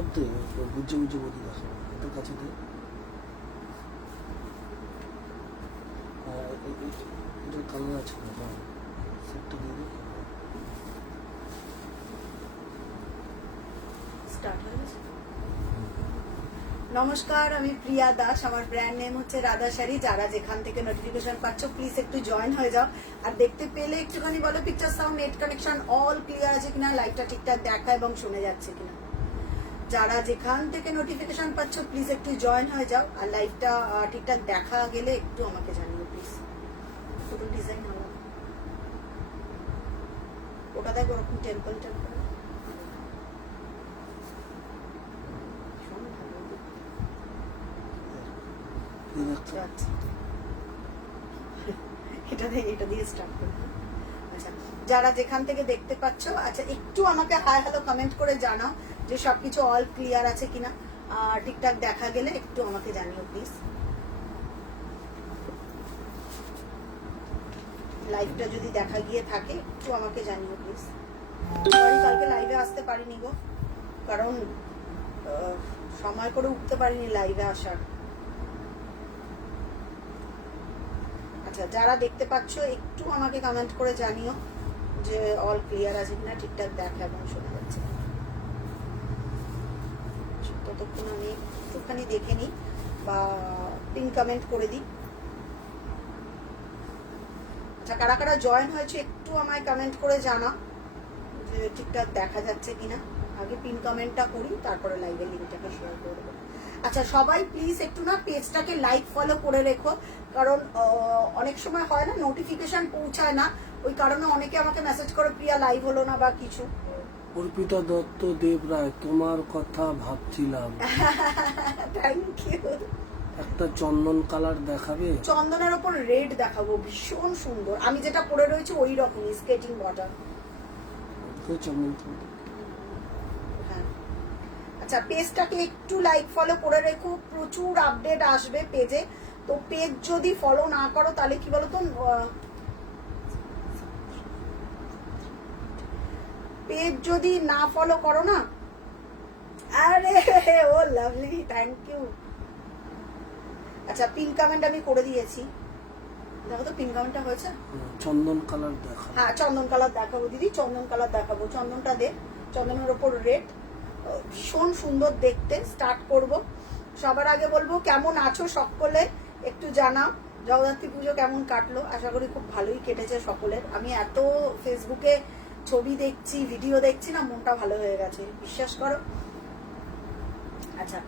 সব তো বুঝে বুঝে বলি দেখো এটার কাছে দে এটার কালার আছে না সেটটা দিয়ে দে স্টার্ট হয়ে গেছে। নমস্কার, আমি প্রিয়া দাস, আমার ব্র্যান্ড নেম হচ্ছে রাধা শাড়ি। যারা যেখান থেকে নোটিফিকেশন পাচ্ছ প্লিজ একটু জয়েন হয়ে যাও। আর দেখতে পেলে একটুখানি বলো picture, sound, net connection all clear আছে কিনা, লাইভটা ঠিকঠাক দেখা এবং শুনে যাচ্ছে কিনা। যারা যেখান থেকে নোটিফিকেশন পাচ্ছ প্লিজ একটু জয়েন হয়ে যাও। আর লাইভটা ঠিকঠাক দেখা গেলে একটু আমাকে জানিও প্লিজ। পুরো ডিজাইন হলো ওটা দেখ, ওরকম টেম্পল টেম্পল এটা দিয়ে স্টার্ট করবো। আচ্ছা, যারা যেখান থেকে দেখতে পাচ্ছ, আচ্ছা একটু আমাকে হাই হ্যালো কমেন্ট করে জানাও যে সবকিছু অল ক্লিয়ার আছে কিনা, আর ঠিকঠাক দেখা গেলে একটু আমাকে জানিও প্লিজ। লাইভটা যদি দেখা গিয়ে থাকে একটু আমাকে জানিও প্লিজ। সরি কালকে লাইভে আসতে পারিনি গো, কারণ সময় করে উঠতে পারিনি লাইভে আসার। আচ্ছা, যারা দেখতে পাচ্ছ একটু আমাকে কমেন্ট করে জানিও যে অল ক্লিয়ার আছে কিনা, ঠিকঠাক দেখা এবং শোনা যাচ্ছে। ততক্ষণ আমি একটুখানি দেখে নিই বা পিন কমেন্ট করে দিই। আচ্ছা, কারা কারা জয়েন হয়েছে একটু আমায় কমেন্ট করে জানাও যে ঠিকঠাক দেখা যাচ্ছে কিনা। আগে পিন কমেন্টটা করি, তারপরে লাইভের লিঙ্কটাকে শেয়ার করে দেবো। আচ্ছা, সবাই প্লিজ একটু না পেজটাকে লাইক ফলো করে রেখো, কারণ অনেক সময় হয় না নোটিফিকেশন পৌঁছায় না, ওই কারণে অনেকে আমাকে মেসেজ করে প্রিয়া লাইভ হলো না বা কিছু। অর্পিতা দত্ত দেব রায়, তোমার কথা ভাবছিলাম। Thank you. একটা চন্দন কালার দেখাবে? চন্দনের ওপর রেড দেখাবো, ভীষণ সুন্দর। আমি যেটা পরে রয়েছে ওই রকমই স্কেটিং বটম। চন্দন কালার। হ্যাঁ, আচ্ছা পেজটাকে একটু লাইক ফলো করে রেখো, প্রচুর আপডেট আসবে পেজে। তো পেজ যদি ফলো না করো তাহলে কি বলতো, পেজ যদি না ফলো করো না, আরে ও লাভলি, থ্যাংক ইউ। আচ্ছা, পিন কমেন্ট আমি করে দিয়েছি, দেখো তো পিন কমেন্টটা হয়েছে। চন্দন কালার দেখাবো। হ্যাঁ, চন্দন কালার দেখাবো দিদি, চন্দন কালার দেখাবো। চন্দনটা দে, চন্দনের ওপর রেড, ভীষণ সুন্দর দেখতে। স্টার্ট করব। সবার আগে বলবো কেমন আছো সকলে একটু জানাও। জগদ্ধাত্রী পুজো কেমন কাটলো? আশা করি খুব ভালোই কেটেছে সকলের। আমি এত ফেসবুকে ছবি দেখছি, ভিডিও দেখছি না, মনটা ভালো হয়ে গেছে, বিশ্বাস করো। আচ্ছা,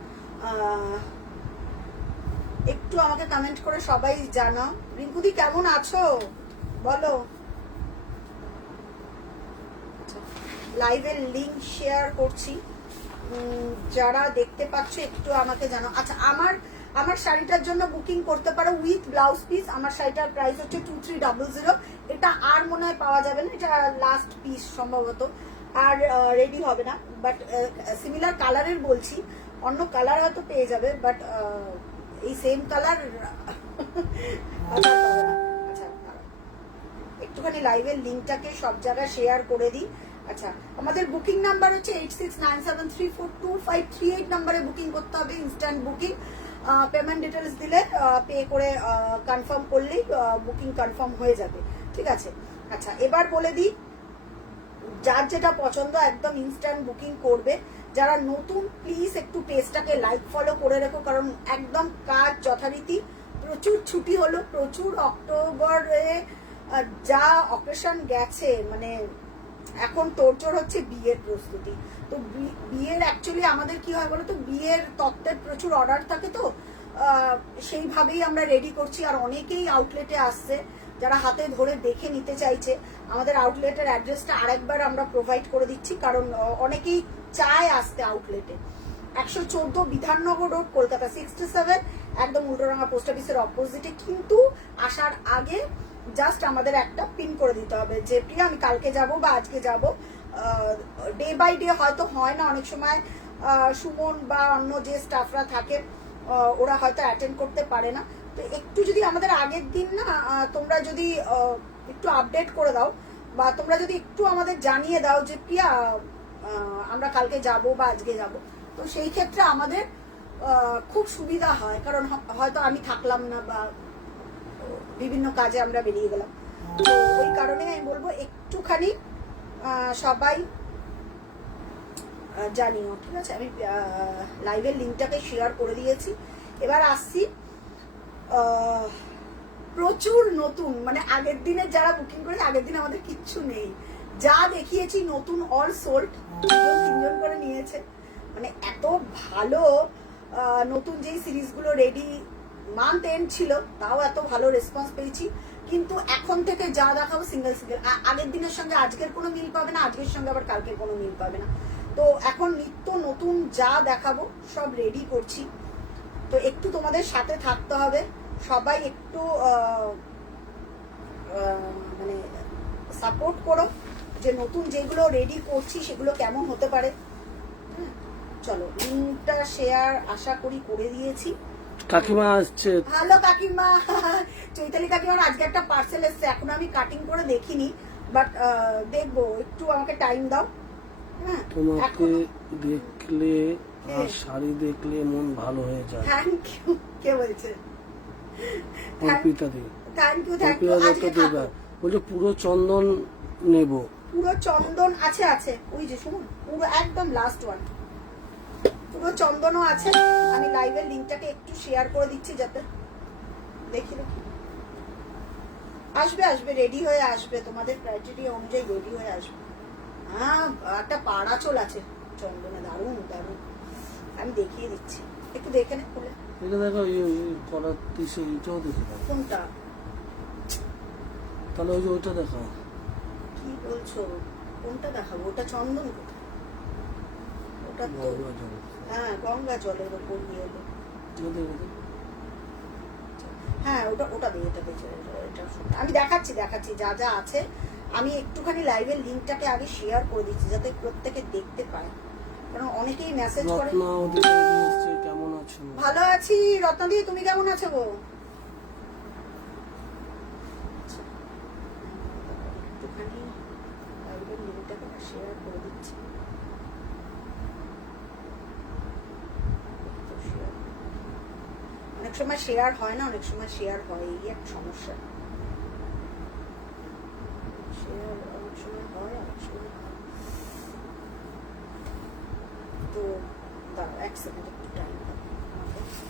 একটু আমাকে কমেন্ট করে সবাই জানাও। রিঙ্কুদি কেমন আছো বলো। লাইভের লিংক শেয়ার করছি, যারা দেখতে পাচ্ছ একটু আমাকে জানাও। আচ্ছা, আমার শাড়িটার জন্য বুকিং করতে পারো উইথ ব্লাউজ পিস। আমার শাড়িটার প্রাইস হচ্ছে 2300। এটা আর মনে হয় পাওয়া যাবে না, এটা লাস্ট পিস সম্ভবত, আর রেডি হবে না। বাট সিমিলার কালারের বলছি, অন্য কালার হয়তো পেয়ে যাবে, বাট এই সেম কালার আচ্ছা, একটুখানি লাইভের লিঙ্কটাকে সব জায়গায় শেয়ার করে দিই। আচ্ছা, আমাদের বুকিং নাম্বার হচ্ছে 8697342538 নাম্বারে বুকিং করতে হবে, ইনস্ট্যান্ট বুকিং। পেমেন্ট ডিটেলস দিলে পে করে কনফার্ম করলেই বুকিং কনফার্ম হয়ে যাবে, ঠিক আছে। আচ্ছা, এবার বলে দিই, যার যেটা পছন্দ একদম ইনস্ট্যান্ট বুকিং করবে। যারা নতুন প্লিজ একটু পেজটাকে লাইক ফলো করে রেখো, কারণ একদম কাজ যথারীতি। প্রচুর ছুটি হলো, প্রচুর অক্টোবরে যা অকেশন গেছে, মানে এখন তোড়জোড় হচ্ছে বিয়ের প্রস্তুতি। তো বিয়ের অ্যাকচুয়ালি আমাদের কি হয় বলো তো, বিয়ের তত্ত্বের প্রচুর অর্ডার থাকে, তো সেইভাবেই আমরা রেডি করছি। আর অনেকেই আউটলেটে আসছে যারা হাতে ধরে দেখে নিতে চাইছে। আমাদের আউটলেটের অ্যাড্রেসটা আরেকবার আমরা প্রোভাইড করে দিচ্ছি, কারণ অনেকেই চায় আসতে আউটলেটে। 114 বিধাননগর রোড, কলকাতা 67, একদম উল্টোডাঙ্গা পোস্ট অফিসের অপোজিটে। কিন্তু আসার আগে জাস্ট আমাদের একটা পিন করে দিতে হবে যে প্রিয়া আমি কালকে যাব বা আজকে যাব। ডে বাই ডে হয়তো হয় না, অনেক সময় সুমন বা অন্য যে স্টাফরা থাকে ওরা হয়তো অ্যাটেন্ড করতে পারে না। তো একটু যদি আমাদের আগের দিন না তোমরা যদি একটু আপডেট করে দাও, বা তোমরা যদি একটু আমাদের জানিয়ে দাও যে প্রিয়া আমরা কালকে যাব বা আজকে যাব, তো সেই ক্ষেত্রে আমাদের খুব সুবিধা হয়, কারণ হয়তো আমি থাকলাম না বা বিভিন্ন কাজে আমরা বেরিয়ে গেলাম। তো ওই কারণে আমি বলবো একটুখানি সবাই জানিও, ঠিক আছে? আমি লাইভের লিঙ্কটাকে শেয়ার করে দিয়েছি। এবার আসছি প্রচুর নতুন, মানে আগের দিনে যারা বুকিং করেছে, আগের দিন আমাদের কিচ্ছু নেই, যা দেখিয়েছি নতুন অল সোল্ড, 3জন করে নিয়েছে। মানে এত ভালো নতুন যেই সিরিজগুলো রেডি, মান্থ এন্ড ছিল, তাও এত ভালো রেসপন্স পেয়েছি। কিন্তু এখন থেকে যা দেখাবো সিঙ্গেল সিঙ্গেল, আগের দিনের সঙ্গে আজকের কোনো মিল পাবে না, আজকের সঙ্গে আবার কালকের কোনো মিল পাবে না। তো এখন নিত্য নতুন যা দেখাবো সব রেডি করছি, তো একটু তোমাদের সাথে থাকতে হবে। সবাই একটু মানে সাপোর্ট করো, যে নতুন যেগুলো রেডি করছি সেগুলো কেমন হতে পারে। চলো লিঙ্কটা শেয়ার আশা করি করে দিয়েছি। কাকিমা আসছে। হ্যালো কাকিমা, চৈতালি কাকিমার আজকে একটা পার্সেল এসছে, এখন আমি কাটিং করে দেখিনি, বাট দেখবো, একটু আমাকে টাইম দাও। হ্যাঁ, তোমাকে দেখলে আর শাড়ি দেখলে মন ভালো হয়ে যায়। Thank you. কে বলছে? Arpita di. Thank you, thank you. আজকে থাকো। বলছে পুরো চন্দন নেব। পুরো চন্দন আছে, আছে ওই যে শুনুন, পুরো একদম লাস্ট ওয়ান, পুরো চন্দনও আছে। আমি লাইভের লিঙ্কটাকে একটু শেয়ার করে দিচ্ছি, যাতে দেখি দেখি আসবে, আসবে, রেডি হয়ে আসবে, তোমাদের ক্রাইটেরিয়া অনুযায়ী রেডি হয়ে আসবে। হ্যাঁ, একটা পাড়া চল আছে চন্দনে, দারুণ দারুণ, আমি দেখিয়ে দিচ্ছি, একটু দেখে নে খুলে। এটা দেখো, করার তিসে এটাও দেখে দাও। কোনটা? তাহলে ওই যে ওইটা দেখো। কি বলছো? কোনটা দেখাবো? ওটা চন্দন কোথায়? ওটা তো হ্যাঁ গঙ্গা জলের উপর নিয়ে এলো। হ্যাঁ ওটা ওটা দিয়ে, এটা আমি দেখাচ্ছি দেখাচ্ছি যা যা আছে। আমি একটুখানি লাইভের লিঙ্কটাকে আগে শেয়ার করে দিচ্ছি, যাতে প্রত্যেকে দেখতে পায়, কারণ অনেকেই মেসেজ করে। কেমন আছো? ভালো আছি রত্নাদি, তুমি কেমন আছো গো? একটুখানি লাইভের লিঙ্কটাকে শেয়ার করে দিচ্ছি। অনেক সময় শেয়ার হয় না, অনেক সময় শেয়ার হয়, এই এক সমস্যা। শেয়ার অনেক সময় হয়, অনেক সময় হয়। তো দাঁড়াও এক সেকেন্ড, একটু টাইম দাও আমাকে।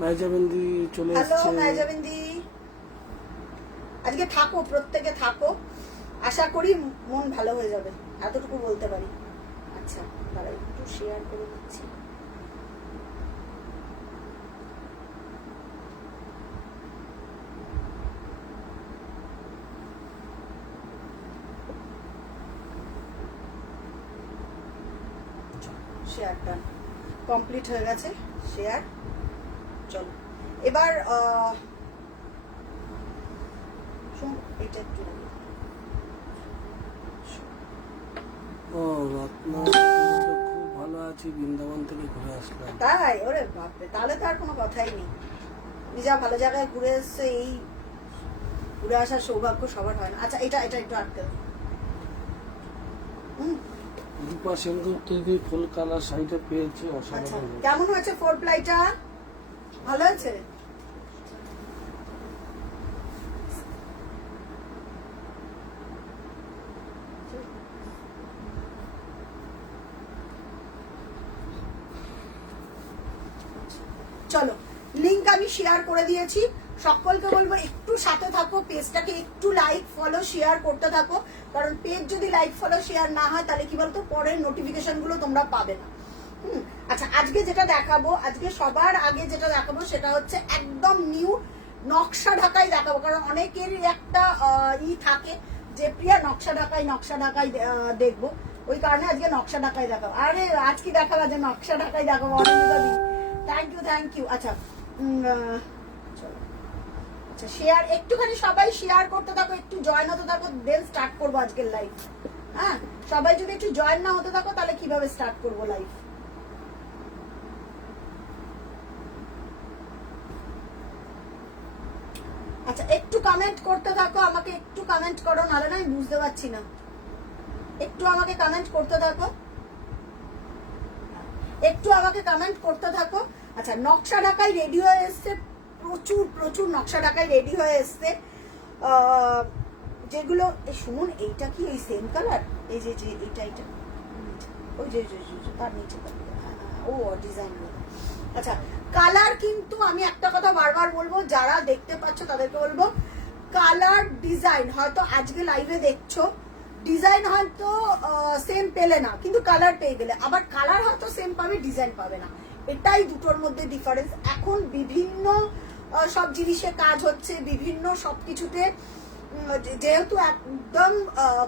মাইজাবিন্দি চলে এসেছে। হ্যালো মাইজাবিন্দি, আজকে থাকো, প্রত্যেকে থাকো, আশা করি মন ভালো হয়ে যাবে, এতটুকু বলতে পারি। আচ্ছা দাঁড়া, একটু শেয়ার করে দিচ্ছি। শেয়ারটা কমপ্লিট হয়ে গেছে, শেয়ার। চলো এবার এটা একটু ও রত্না, খুব ভালো আছি, বৃন্দাবন থেকে ঘুরে আসলাম। তাই? ওরে বাপরে, তাহলে তো আর কোনো কথাই নেই। তুমি যা ভালো জায়গায় ঘুরে এসছে, এই ঘুরে আসার সৌভাগ্য সবার হয় না। আচ্ছা এটা এটা একটু আটকে দাও। রূপা সেনগুপ্ত থেকে ফুল কালার শাড়িটা পেয়েছি, আচ্ছা অসাধারণ। কেমন হয়েছে ফোর প্লাইটা? ভালো আছে? চলো লিংক আমি শেয়ার করে দিয়েছি, সকলকে বলবো একটু সাথে থাকো, পেজটাকে একটু লাইক ফলো শেয়ার করতে থাকো, কারণ পেজ যদি লাইক ফলো শেয়ার না হয় তাহলে কি বলতো, পরের নোটিফিকেশন গুলো তোমরা পাবে না। আচ্ছা আজকে যেটা দেখাবো, আজকে সবার আগে যেটা দেখাবো সেটা হচ্ছে একদম নিউ নকশা ঢাকাই দেখাবো, কারণ অনেকেরই একটা থাকে যে প্রিয়া নকশা ঢাকাই দেখবো, ওই কারণে আজকে নকশা ঢাকাই দেখাবো। আরে আজ কি দেখাবো? যে নকশা ঢাকাই দেখাবো। Thank you thank you. আচ্ছা চলো, আচ্ছা শেয়ার একটুখানি সবাই শেয়ার করতে থাকো, একটু জয়েন হতে থাকো, দেন স্টার্ট করবো আজকের লাইভ। হ্যাঁ সবাই যদি একটু জয়েন না হতে থাকো তাহলে কিভাবে স্টার্ট করবো লাইভ? আচ্ছা একটু কমেন্ট করতে থাকো, আমাকে একটু কমেন্ট করো, নাহলে না আমি বুঝতে পারছি না। একটু আমাকে কমেন্ট করতে থাকো, একটু আমাকে কমেন্ট করতে থাকো। আচ্ছা নকশা ঢাকাই রেডি হয়ে এসছে, প্রচুর প্রচুর নকশা ঢাকাই রেডি হয়ে এসছে, যেগুলো শুনুন। এইটা কি ওই সেম কালার? এই যে যে এইটা ওই যে তার নিচে ও ডিজাইন। আচ্ছা কালার কিন্তু আমি একটা কথা বারবার বলবো, যারা দেখতে পাচ্ছ তাদেরকে বলবো, কালার ডিজাইন হয়তো আজকে লাইভে দেখছো, ডিজাইন হয়তো সেম পেলে না, কিন্তু কালার পেয়ে গেলে। আবার কালার হয়তো সেম পাবে, ডিজাইন পাবে না, এটাই দুটোর মধ্যে ডিফারেন্স। এখন বিভিন্ন সব জিনিসে কাজ হচ্ছে, বিভিন্ন সবকিছুতে, যেহেতু একদম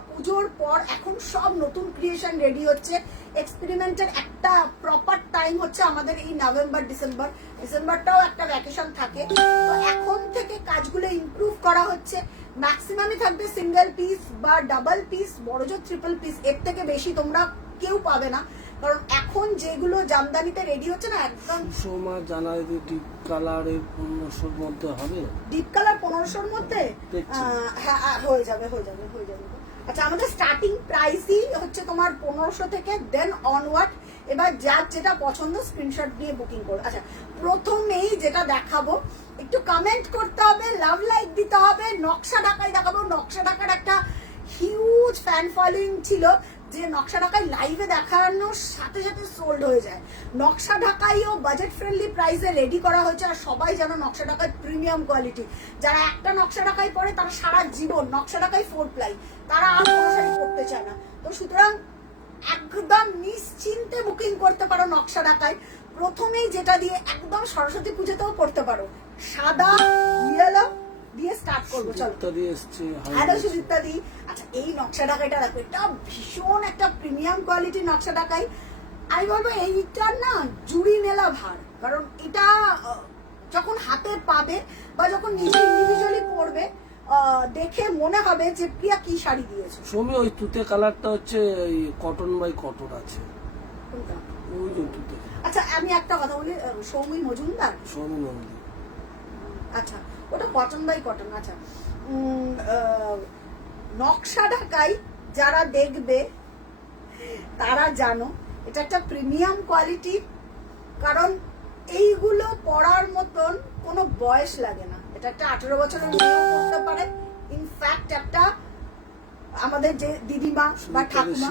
পুজোর পর এখন সব নতুন ক্রিয়েশন রেডি হচ্ছে। এক্সপেরিমেন্টের একটা প্রপার টাইম হচ্ছে আমাদের এই নভেম্বর ডিসেম্বর, ডিসেম্বরটাও একটা ভ্যাকেশন থাকে। তো এখন থেকে কাজগুলো ইমপ্রুভ করা হচ্ছে। ম্যাক্সিমামই থাকবে সিঙ্গেল পিস বা ডাবল পিস, বড়জোর ট্রিপল পিস, এর থেকে বেশি তোমরা কেউ পাবে না। কারণ এখন যেগুলো জামদানিতে রেডি হচ্ছে না একদম। সুষমা জানায় যে ডিপ কালারের 1500-র মধ্যে হবে। ডিপ কালার 1500-র মধ্যে হ্যাঁ হয়ে যাবে। আচ্ছা আমাদের স্টার্টিং প্রাইসই হচ্ছে তোমার 1500 থেকে, দেন অনওয়ার্ড। এবার যার যেটা পছন্দ স্ক্রিনশট দিয়ে বুকিং করো। আচ্ছা প্রথমেই যেটা দেখাবো, একটু কমেন্ট করতে হবে, লাভ লাইক দিতে হবে। নকশা ঢাকাই দেখাবো। নকশা ঢাকার একটা হিউজ ফ্যান ফলোইং ছিল, যে নকশা ঢাকাই লাইভে দেখানোর সাথে সাথে সোল্ড হয়ে যায়। নকশা ঢাকাইও বাজেট ফ্রেন্ডলি প্রাইসে রেডি করা হয়েছে। আর সবাই যেন নকশা ঢাকাই প্রিমিয়াম কোয়ালিটি, যারা একটা নকশা ঢাকাই পরে তারা সারা জীবন নকশা ঢাকাই 4 প্লাই, তারা আর কোনো শাড়ি পরতে চায় না। তো সুতরাং একদম নিশ্চিন্তে বুকিং করতে পারো নকশা ঢাকাই। প্রথমেই যেটা দিয়ে একদম সরস্বতী পুজোতেও করতে পারো, সাদা ইয়েলো দিয়ে স্টার্ট করবো। চলো হ্যালো সুজিতা দি। আচ্ছা এই নকশা ঢাকাইটা দেখো, এটা ভীষণ একটা প্রিমিয়াম কোয়ালিটি নকশা ঢাকাই। আমি বলবো এইটার না জুড়ি মেলা ভার, কারণ এটা যখন হাতে পাবে বা যখন নিজে ইন্ডিভিজুয়ালি পরবে, দেখে মনে হবে যে প্রিয়া কি শাড়ি দিয়েছে। সৌমি ওই তুতে কালারটা হচ্ছে কটন বাই কটন আছে, ওই যে তুতে। আচ্ছা আমি একটা কথা বলি, সৌমি মজুমদার, সৌমি নন্দী। আচ্ছা ওটা কটন বাই কটন। আচ্ছা নকশা ঢাকাই যারা দেখবে তারা জানো এটা একটা প্রিমিয়াম কোয়ালিটির, কারণ এইগুলো পরার মতন কোনো বয়স লাগে না। এটা একটা 18 বছরের মেয়েও পড়তে পারে। ইনফ্যাক্ট একটা আমাদের যে দিদিমা বা ঠাকুমা,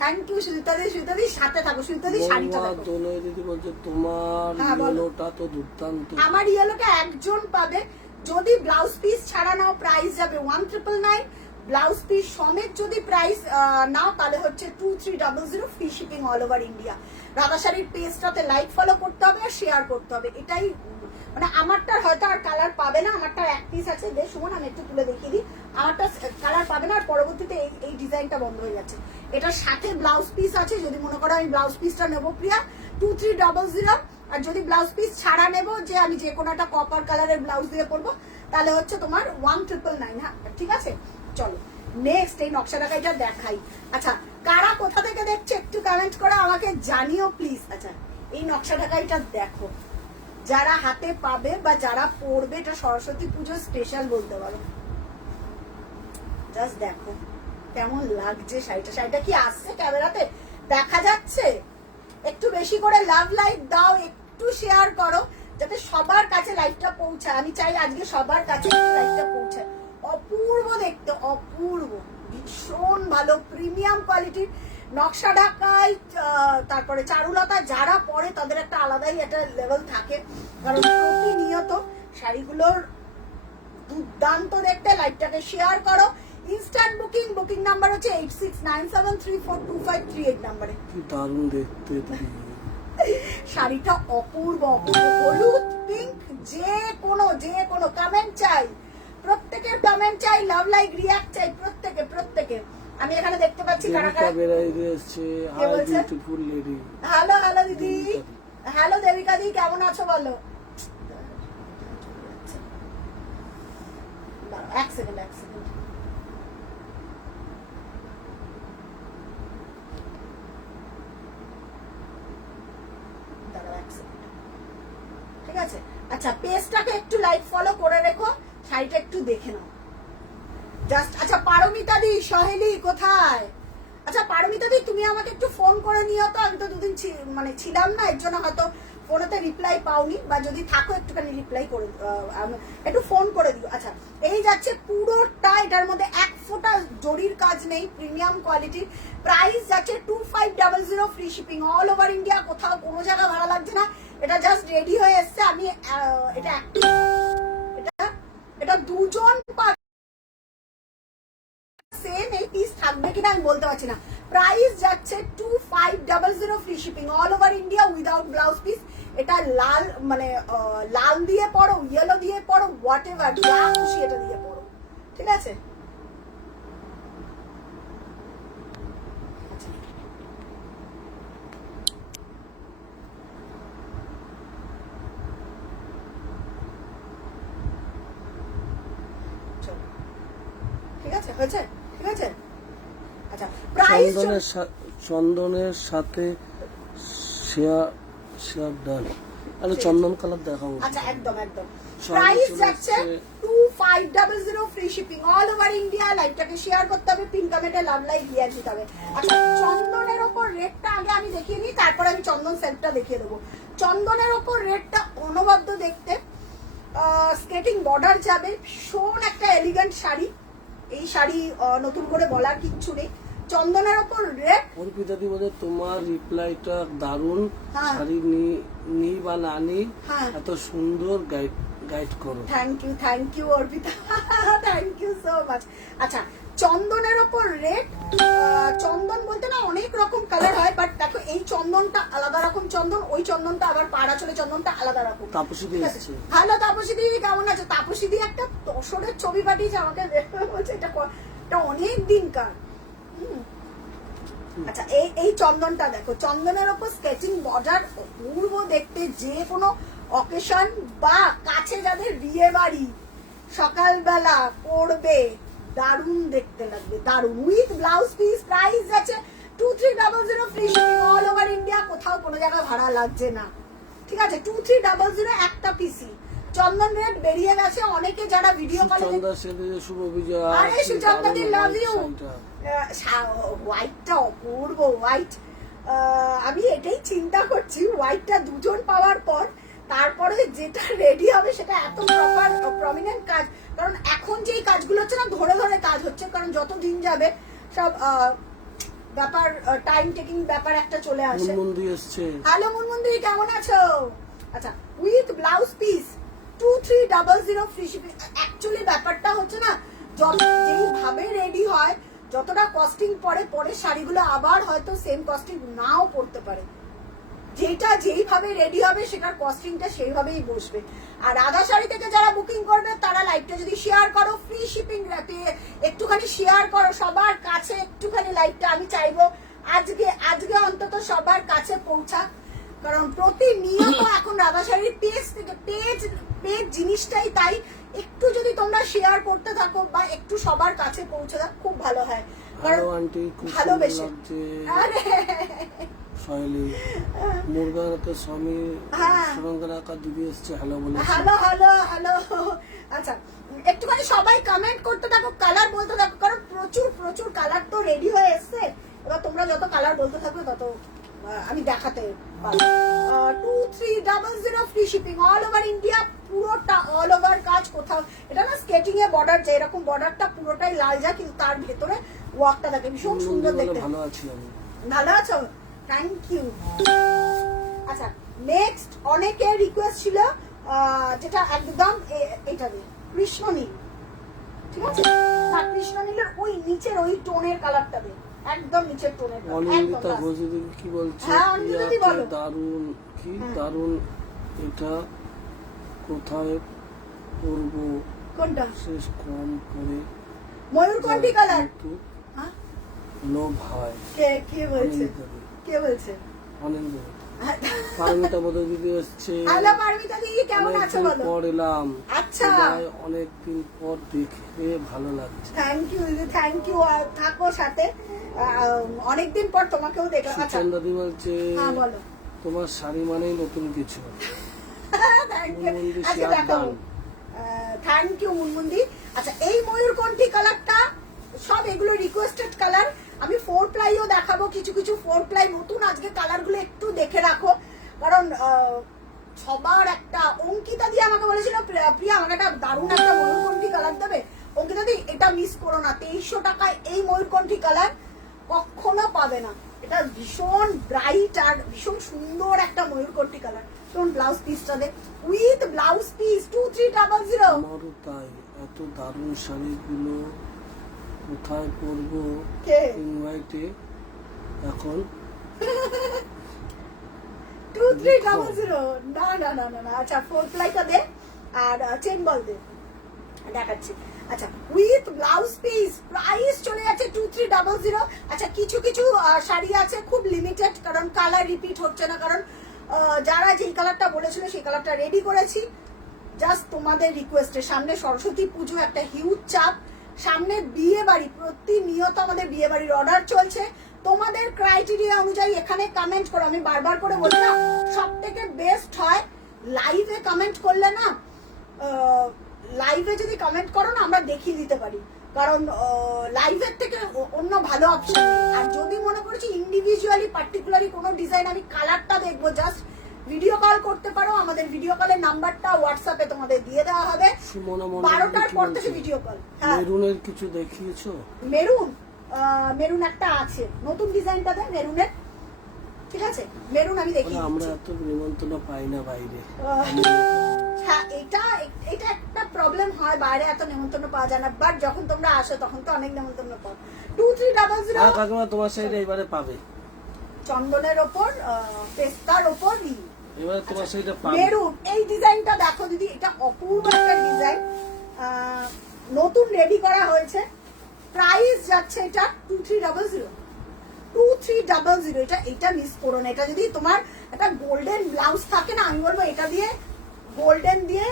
থ্যাংক ইউ সুজিতাদি সাথে থাকো। সুজিতাদি শাড়িটা দেখো, দিদি বলছে তোমার ইয়েলোটা তো দুর্দান্ত। আমার ইয়েলোটা একজন পাবে। যদি ব্লাউজ পিস ছাড়া নাও প্রাইস যাবে 1999, ব্লাউজ পিস সমেত যদি প্রাইস নাও তাহলে হচ্ছে 2300, free shipping all over India. Radha শাড়ির পেজটাতে লাইক ফলো করতে হবে আর শেয়ার করতে হবে, এটাই। মানে আমারটার হয়তো আর কালার পাবে না, আমারটার এক পিস আছে, বেশ শুনুন আমি একটু তুলে দেখিয়ে দিই। আমারটা কালার পাবে না, আর পরবর্তীতে এই ডিজাইনটা বন্ধ হয়ে যাচ্ছে। এটার সাথে ব্লাউজ পিস আছে, যদি মনে করো আমি ব্লাউজ পিসটা নেবো প্রিয়া 2300, আর যদি ব্লাউজ পিস ছাড়া নেবো, যে আমি যে কোনো একটা কপার কালারের ব্লাউজ দিয়ে পরবো, তাহলে হচ্ছে তোমার 1999। হ্যাঁ ঠিক আছে, চলো নেক্সট এই নকশা ঢাকাইটা দেখাই। আচ্ছা কারা কোথা থেকে দেখছে একটু কমেন্ট করে আমাকে জানিও প্লিজ। আচ্ছা এই নকশা ঢাকাইটা দেখো, যারা হাতে পাবে বা যারা পরবে, এটা সরস্বতী পুজো স্পেশাল বলতে পারো। জাস্ট দেখো কেমন লাগছে শাড়িটা। শাড়িটা কি আসছে ক্যামেরাতে দেখা যাচ্ছে? একটু বেশি করে লাভ লাইক দাও, একটু শেয়ার করো, যাতে সবার কাছে লাইভটা পৌঁছায়। আমি চাই আজকে সবার কাছে লাইভটা পৌঁছায়। অপূর্ব দেখতে, অপূর্ব, ভীষণ ভালো প্রিমিয়াম কোয়ালিটির নকশা ঢাকাই। তারপরে চারুলতা যারা পরে তাদের একটা আলাদাই একটা লেভেল থাকে, কারণ প্রতিনিয়ত শাড়িগুলোর দুর্দান্ত দেখতে। লাইভটাকে শেয়ার করো। ইনস্ট্যান্ট বুকিং নাম্বার হচ্ছে 8697342538 নাম্বারে। দারুণ দেখতে শাড়িটা অপূর্ব, হলুদ পিঙ্ক, যে কোনো কমেন্ট চাই, প্রত্যেকের কমেন্ট চাই, লাভ লাইক রিঅ্যাক্ট চাই, প্রত্যেকে। আমি এখানে দেখতে পাচ্ছি কারা কারা হ্যালো দিদি, হ্যালো দেবিকা দি, কেমন আছো বলো? এক সেকেন্ড ঠিক আছে। আচ্ছা পেজটাকে পেজটাকে একটু লাইক ফলো করে রেখো, শাড়িটা একটু দেখে নাও জাস্ট। আচ্ছা পারমিতা দি, সহেলি কোথায়? আচ্ছা পারমিতা দি তুমি আমাকে একটু ফোন করে নিও তো, আমি তো দুদিন মানে ছিলাম না, এর জন্য হয়তো ফোনেতে রিপ্লাই পাওনি, বা যদি থাকো একটুখানি রিপ্লাই করে একটু ফোন করে দিও। আচ্ছা এই যাচ্ছে পুরোটা, এটার মধ্যে এক ফোঁটা জরির কাজ নেই, প্রিমিয়াম কোয়ালিটির। প্রাইস যাচ্ছে 2500, free shipping all over India, কোথাও কোনো জায়গা ভাড়া লাগছে না। এটা জাস্ট রেডি হয়ে এসছে, আমি এটা দুজন সেম এই পিস থাকবে কিনা আমি বলতে পারছি না। প্রাইস যাচ্ছে 2500, free shipping all over India without blouse piece. এটা লাল মানে লাল দিয়ে পরো, ইয়েলো দিয়ে পরো, হোয়াট এভার যা খুশি এটা দিয়ে পরো, ঠিক আছে? ঠিক আছে, হয়েছে? ঠিক আছে। আচ্ছা প্রাইস চন্দনের সাথে শেয়ার ডান, আরে চন্দন কালার দেখাবো। আচ্ছা একদম একদম। প্রাইস যাচ্ছে 2500, free shipping all over India. লাইভটাকে শেয়ার করতে হবে, পিন কমেন্টে লাভ লাইক দিয়ে দিতে হবে। আচ্ছা চন্দনের ওপর রেটটা আগে আমি দেখিয়ে নিই, তারপর আমি চন্দন সেটটা দেখিয়ে দেবো। চন্দনের ওপর রেটটা অনবদ্য দেখতে, স্কেটিং বর্ডার যাবে, ভীষণ একটা এলিগেন্ট শাড়ি। এই শাড়ি নতুন করে বলার কিচ্ছু নেই। চন্দনের ওপর রেট। অর্পিতা দি বলে তোমার রিপ্লাইটা দারুণ, শাড়ি নি বা না নি এত সুন্দর গাইড করো। Thank you Arpita, thank you so much. আচ্ছা চন্দনের ওপর রেট, চন্দন বলতে না অনেক রকম কালার হয়, বাট দেখো এই চন্দনটা আলাদা রকম চন্দন, ওই চন্দনটা আবার পাড়া চলে চন্দনটা আলাদা রকম। তাপসী দি এসেছে। হ্যালো তাপসী দি, কেমন আছো? তাপসী দি একটা তসরের ছবি পাঠিয়েছে আমাকে, বলছে এটা অনেক দিনকার। আচ্ছা এই চন্দনটা দেখো, চন্দনের ওপর স্কেচিং বর্ডার, অপূর্ব দেখতে। যে কোনো অকেশন বা কাছে যাদের বিয়ে বাড়ি সকালবেলা পড়বে, দারুণ দেখতে লাগবে, দারুণ। With blouse piece. প্রাইস আছে 2300, free shipping all over India, কোথাও কোনো জায়গায় ভাড়া লাগছে না, ঠিক আছে? 2300 একটা পিসি। চন্দন রেট বেরিয়ে গেছে, অনেকে যারা ভিডিও কলে শুভ বিজয়। আরে সুচন্দা দি লাভ ইউ। হোয়াইটটা অপূর্ব হোয়াইট, আমি এটাই চিন্তা করছি হোয়াইটটা দুজন পাওয়ার পর তারপরে যেটা রেডি হবে সেটা এত প্রপার প্রমিনেন্ট কাজ। কারণ এখন যেই কাজগুলো হচ্ছে না, ধরে ধরে কাজ হচ্ছে, কারণ যত দিন যাবে সব ব্যাপার টাইম টেকিং ব্যাপার একটা চলে আসে। মুনমুন্দি এসছে। হ্যালো মুনমুন্দি, কেমন আছো? আচ্ছা with blouse piece 2300, free shipping. Actually ব্যাপারটা হচ্ছে না, যেইভাবে রেডি হয়, যতটা কস্টিং পরে পরে শাড়িগুলো আবার হয়তো সেম কস্টিং নাও পড়তে পারে। যেটা যেইভাবে রেডি হবে সেটার কস্টিংটা সেইভাবেই বসবে। আর রাধা শাড়ি থেকে যারা বুকিং করবে তারা লাইভটা যদি শেয়ার করো, ফ্রি শিপিং একটুখানি শেয়ার করো সবার কাছে, একটুখানি লাইভটা আমি চাইবো আজকে অন্তত সবার কাছে পৌঁছাক। কারণ প্রতিনিয়ত এখন রাধা শাড়ির পেজ থেকে পেজ জিনিসটাই তাই, একটু যদি তোমরা শেয়ার করতে থাকো বা একটু সবার কাছে পৌঁছে দাও, খুব ভালো হয়। কারণ ভালোবেসে শৈলী মুরগাতে স্বামী সুরঙ্গের আঁকা দিদি এসছে, হ্যালো বলে। Hello hello hello. আচ্ছা একটুখানি সবাই কমেন্ট করতে থাকো, কালার বলতে থাকো, কারণ প্রচুর প্রচুর কালার তো রেডি হয়ে এসছে। এবার তোমরা যত কালার বলতে থাকবে তত আমি দেখাতে পারবো। 2300, free shipping all over India, পুরোটা অল ওভার কাজ। কোথাও এটা না স্কেটিং এ বর্ডার, যে এরকম বর্ডারটা পুরোটাই লাল যায়, কিন্তু তার ভেতরে ওয়ার্কটা থাকে ভীষণ সুন্দর দেখতে। ভালো আছি আমি। ভালো আছো? Thank you. আচ্ছা নেক্সট অনেকের রিকোয়েস্ট ছিল যেটা একদম এটা দিয়ে কৃষ্ণনীল, ঠিক আছে? না কৃষ্ণনীলের ওই নিচের ওই টোনের কালারটা দিয়ে, একদম নিচের টোনের। অনিন্দিতা ঘোষদি কি বলছে? দারুণ, কি দারুণ, এটা কোথায় পরবো? কোনটা? শেষ কম করে ময়ূরকণ্ঠী কালার। হ্যাঁ লো ভাই, কে বলছে? কে বলছে? অনিন্দিতা। পারমিতা বদল দিদি এসছে। হ্যালো পারমিতা দিদি, কেমন আছো বলো? পর এলাম। আচ্ছা অনেকদিন পর দেখে ভালো লাগছে। থ্যাংক ইউ থাকো সাথে, অনেকদিন পর তোমাকেও দেখলাম। আচ্ছা সুচন্দা দি বলছে হ্যাঁ বলো। তোমার শাড়ি মানেই নতুন কিছু। Thank you. মুনমুন্দি আচ্ছা শেয়ার দেখাবো, ডান। Thank you মুনমুন্দি। আচ্ছা এই ময়ূরকণ্ঠী কালারটা সব এগুলো রিকোয়েস্টেড কালার। আমি 4 প্লাইও দেখাবো, কিছু কিছু 4 প্লাই নতুন আজকে কালারগুলো একটু দেখে রাখো, কারণ সবার একটা অঙ্কিতা দিয়ে আমাকে বলেছিল প্রিয়া আমাকে একটা দারুণ একটা ময়ূরকণ্ঠী কালার দেবে। অঙ্কিতা দি এটা মিস করো না, 2300 টাকায় এই ময়ূরকণ্ঠী কালার কখনো পাবে না। এটা ভীষণ ব্রাইট আর ভীষণ সুন্দর একটা ময়ূরকণ্ঠী কালার। শোন ব্লাউজ পিসটা দেখ, উইথ ব্লাউজ পিস 2300। আমারও তাই, এত দারুণ শাড়িগুলো কোথায় পরবো কে? ইনভাইটে এখন 2300। না না না না না। আচ্ছা 4 প্লাইটা দে আর চেন বল দে, দেখাচ্ছি। আচ্ছা উইথ ব্লাউজ পিস প্রাইস চলে যাচ্ছে 2300। আচ্ছা কিছু কিছু শাড়ি আছে খুব লিমিটেড, কারণ কালার রিপিট হচ্ছে না, কারণ যারা যেই কালারটা বলেছিল সেই কালারটা রেডি করেছি জাস্ট তোমাদের রিকোয়েস্টে। সামনে সরস্বতী পুজো, একটা হিউজ চাপ, সামনে বিয়ে বাড়ি, প্রতিনিয়ত আমাদের বিয়ে বাড়ির অর্ডার চলছে। তোমাদের ক্রাইটেরিয়া অনুযায়ী এখানে কমেন্ট করো। আমি বারবার করে বলি না, সব থেকে বেস্ট হয় লাইভে কমেন্ট করলে না, লাইভে যদি কমেন্ট করো না আমরা দেখিয়ে দিতে পারি, কারণ লাইভের থেকে অন্য ভালো অপশন নেই। আর যদি মনে করছি ইন্ডিভিজুয়ালি পার্টিকুলারলি কোনো ডিজাইন আমি কালারটা দেখবো, জাস্ট ভিডিও কল করতে পারো। আমাদের ভিডিও কলের নাম্বারটা হোয়াটসঅ্যাপে তোমাদের দিয়ে দেওয়া হবে, 12টার পর থেকে ভিডিও কল। হ্যাঁ মেরুনের কিছু দেখিয়েছো? মেরুন একটা আছে, নতুন ডিজাইনটা দেয় মেরুনের, ঠিক আছে? মেরুন আমি দেখি। আমরা এত নিমন্ত্রণ পাই না বাইরে। হ্যাঁ এটা একটা প্রবলেম হয়, বাইরে এত নিমন্ত্রণ পাওয়া যায় না, বাট যখন তোমরা আসো তখন তো অনেক নিমন্ত্রণ পাও। 2300। হ্যাঁ কাকিমা তোমার সাইডে এবারে পাবে, চন্দনের ওপর পেস্তার ওপর এবারে তোমার সাইডে পাবে মেরুন। এই ডিজাইনটা দেখো দিদি, এটা অপূর্ব একটা ডিজাইন, নতুন রেডি করা হয়েছে। প্রাইস যাচ্ছে এটা 2300। 2300 এটা মিস করো না। এটা যদি তোমার একটা গোল্ডেন ব্লাউজ থাকে না, আমি বলবো এটা দিয়ে গোল্ডেন দিয়ে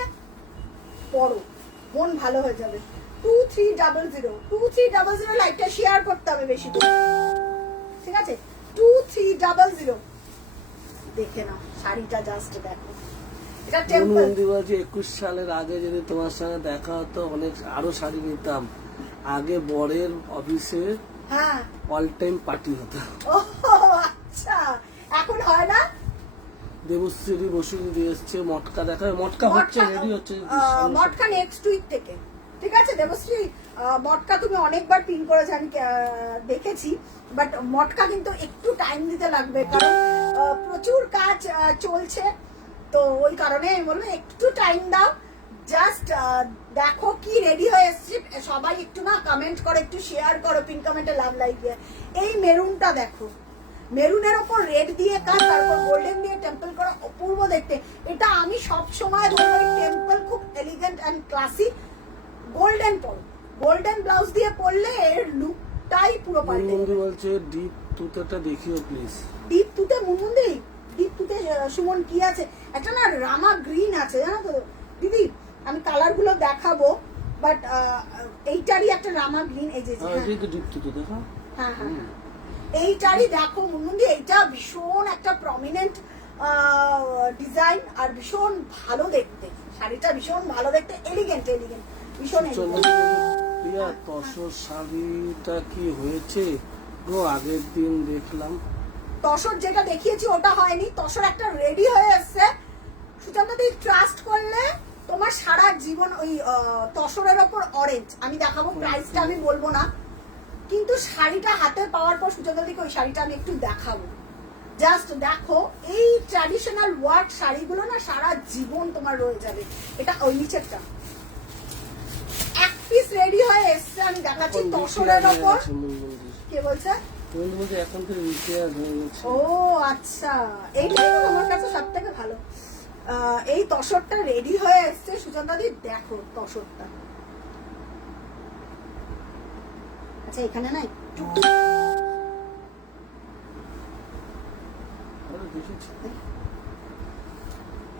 পরো, মন ভালো হয়ে যাবে। 2300 লাইকটা শেয়ার করতে হবে বেশি করে, ঠিক আছে? 2300 দেখে নাও শাড়িটা, জাস্ট দেখো। এটা টেম্পল। 21 সালের আগে যদি তোমার সঙ্গে দেখা হতো অনেক আরো শাড়ি নিতাম। আগে বরের অফিসে হ্যাঁ অল টাইম পার্টি হতো। ও আচ্ছা, এখন হয় না? দেবশ্রী বসু দিয়ে এসছে, মটকা দেখা, মটকা হচ্ছে, রেডি হচ্ছে। মটকা নেক্সট উইক থেকে, ঠিক আছে দেবশ্রী? মটকা তুমি অনেকবার পিন করেছো, আমি দেখেছি, বাট মটকা কিন্তু একটু টাইম দিতে লাগবে, কারণ প্রচুর কাজ চলছে, তো ওই কারণে আমি বলবো একটু টাইম দাও। জাস্ট দেখো কি রেডি হয়ে এসছে, সবাই একটু না কমেন্ট করো, একটু শেয়ার করো, পিন কমেন্টে লাভ লাইক দিয়ে। এই মেরুনটা দেখো, মেরুনের ওপর রেড দিয়ে কাজ, তারপর গোল্ডেন দিয়ে টেম্পল করা, অপূর্ব দেখতে। এটা আমি সব সময় বলবো টেম্পল খুব এলিগেন্ট এন্ড ক্লাসি। গোল্ডেন পরো, গোল্ডেন ব্লাউজ দিয়ে পরলে এর লুকটাই পুরো পাল্টে যাবে। বলছে ডিপ তুতেটা দেখিও প্লিজ। ডিপ তুতে মুনমুন্দি, ডিপ তুতে সুমন কি আছে? একটা না রামা গ্রিন আছে, জানো তো দিদি? আমি কালার গুলো দেখাবো, বাট এইটারই একটা রামা গ্রিন, এই যে ডিপ তুতে দেখো। হ্যাঁ হ্যাঁ হ্যাঁ, এইটারই দেখো মুনমুন্দি। এইটা ভীষণ একটা প্রমিনেন্ট ডিজাইন আর ভীষণ ভালো দেখতে, শাড়িটা ভীষণ ভালো দেখতে, এলিগেন্ট ভীষণ এলিগেন্ট। প্রিয়া তসর শাড়িটা কি হয়েছে গো? আগের দিন দেখলাম। তসর যেটা দেখিয়েছি ওটা হয়নি, তসর একটা রেডি হয়ে এসছে। সুচন্দ্র দি ট্রাস্ট করলে তোমার সারা জীবন ওই তসরের ওপর অরেঞ্জ আমি দেখাবো, প্রাইসটা আমি বলবো না, কিন্তু শাড়িটা হাতে পাওয়ার পর সুচন্দ্র দিকে ওই শাড়িটা আমি একটু দেখাবো। জাস্ট দেখো, এই ট্র্যাডিশনাল ওয়ার্ক শাড়িগুলো না সারা জীবন তোমার রয়ে যাবে। এটা ওই নিচেরটা এক পিস রেডি হয়ে এসছে, আমি দেখাচ্ছি তসরের ওপর। কে বলছে? এখন থেকে রিপেয়ার হয়ে গেছে। ও আচ্ছা, এইটাই তো আমার কাছে সব থেকে ভালো। এই তসরটা রেডি হয়ে এসছে সুচন্দ্রা দি, দেখো তসরটা। আচ্ছা এখানে না একটু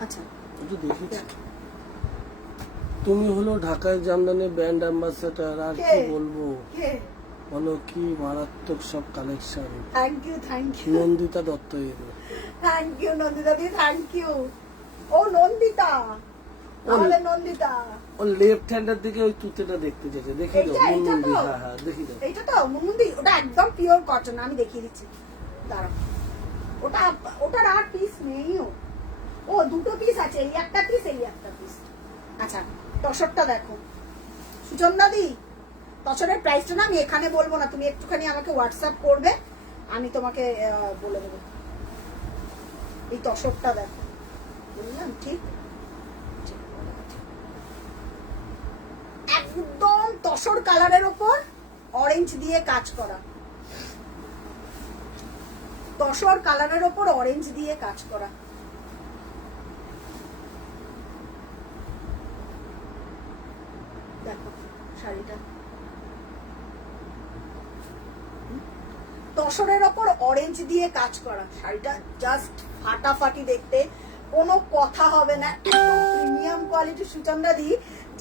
আচ্ছা দেখেছি। তুমি হলো ঢাকায় জামদানি ব্র্যান্ড অ্যাম্বাসেডর, আর কি বলবো বলো, কি মারাত্মক সব collection. Thank you Nandita Dutta. Thank you Nandita di, thank you. ও নন্দিতা, আমাদের নন্দিতা। ও লেফট হ্যান্ডের দিকে ওই তুতেটা দেখতে চাইছে, দেখি দাও এইটা মুনমুন্দি। তো? হ্যাঁ হ্যাঁ দেখি দাও। এইটা তো মুনমুন্দি, ওটা একদম পিওর কটন, আমি দেখিয়ে দিচ্ছি দাঁড়াও। ওটা ওটার আর পিস নেইও, ও দুটো পিস আছে, এই একটা পিস এই একটা পিস। আচ্ছা তসরটা দেখো সুচন্দা দি, তসরের প্রাইসটা না আমি এখানে বলবো না, তুমি একটুখানি আমাকে হোয়াটসঅ্যাপ করবে, আমি তোমাকে বলে দেবো। এই তসরটা দেখো, বুঝলাম ঠিক একদম তসর কালারের ওপর অরেঞ্জ দিয়ে কাজ করা, তসর কালারের ওপর অরেঞ্জ দিয়ে কাজ করা। দেখো শাড়িটা তসরের ওপর অরেঞ্জ দিয়ে কাজ করা, শাড়িটা জাস্ট ফাটাফাটি দেখতে, কোনো কথা হবে না, প্রিমিয়াম কোয়ালিটি। সুচন্দা দি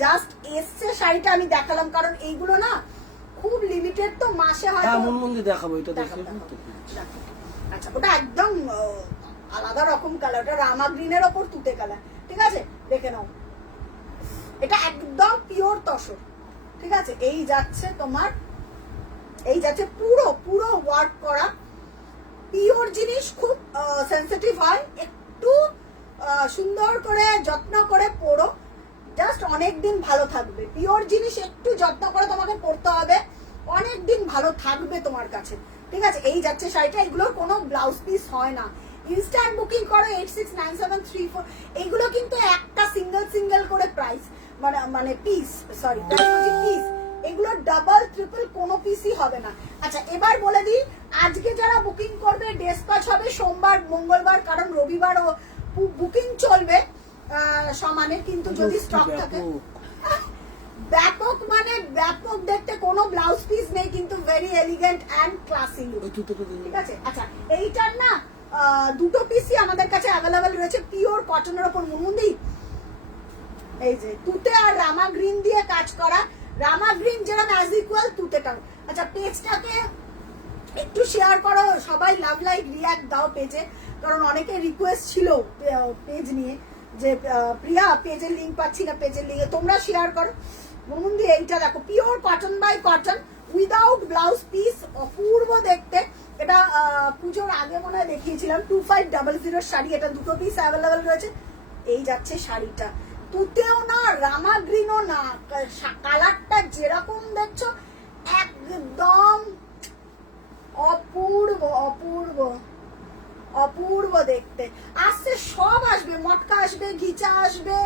জাস্ট এসছে শাড়িটা আমি দেখালাম, কারণ এইগুলো না খুব লিমিটেড, তো মাসে হয়। হ্যাঁ মুনমুন্দি দেখাবো, এটা দেখে। আচ্ছা ওটা একদম আলাদা রকম কালার, ওটা রামা গ্রিনের ওপর তুতে কালার, ঠিক আছে দেখে নাও। এটা একদম পিওর তসর, ঠিক আছে। এই যাচ্ছে তোমার, এই যাচ্ছে পুরো পুরো ওয়ার্ক করা পিওর জিনিস, খুব সেনসিটিভ হয়, একটু সুন্দর করে যত্ন করে পরো, জাস্ট অনেক দিন ভালো থাকবে। পিওর জিনিস একটু যত্ন করে তোমাকে পরতে হবে, অনেক দিন ভালো থাকবে তোমার কাছে, ঠিক আছে। এই যাচ্ছে শাড়িটা, এগুলোর কোনো ব্লাউজ পিস হয় না, ইনস্ট্যান্ট বুকিং করো 869734। এইগুলো কিন্তু একটা সিঙ্গেল সিঙ্গেল করে প্রাইস, মানে পিস, সরি পিস, এগুলো ডাবল ট্রিপল কোনো পিসই হবে না। আচ্ছা এবার বলে দিই, আজকে যারা বুকিং করবে ডেসপ্যাচ হবে সোমবার মঙ্গলবার, কারণ রবিবারও বুকিং চলবে সমানে, কিন্তু যদি স্টক থাকে। ব্যাপক মানে ব্যাপক দেখতে, কোনো ব্লাউজ পিস নেই, কিন্তু very elegant and classy look, ঠিক আছে। আচ্ছা এইটার না দুটো পিসই আমাদের কাছে অ্যাভেলেবেল রয়েছে পিওর কটনের উপর। মুনমুন্দি এই যে তুতে আর রামা গ্রিন দিয়ে কাজ করা, রামা গ্রিন যেরকম অ্যাজ ইকুয়াল তুতেটাও। আচ্ছা পেজটাকে একটু শেয়ার করো সবাই, লাভ লাইক রিয়াক্ট দাও পেজে, কারণ অনেকে রিকোয়েস্ট ছিল পেজ নিয়ে যে প্রিয়া পেজের লিংক পাচ্ছি না, পেজের লিঙ্কে তোমরা শেয়ার করো। মুনমুন্দি এইটা দেখো, pure cotton by cotton without blouse piece, অপূর্ব দেখতে। এটা পুজোর আগে মনে হয় দেখিয়েছিলাম, 2500 শাড়ি, এটা দুটো পিস অ্যাভেলেবেল রয়েছে। এই যাচ্ছে শাড়িটা, তুতেও না রামা গ্রিনও না, কালারটা যেরকম দেখছো একদম অপূর্ব অপূর্ব অপূর্ব দেখতে। আসছে সব আসবে, মটকা আসবে, ঘিচা আসবে,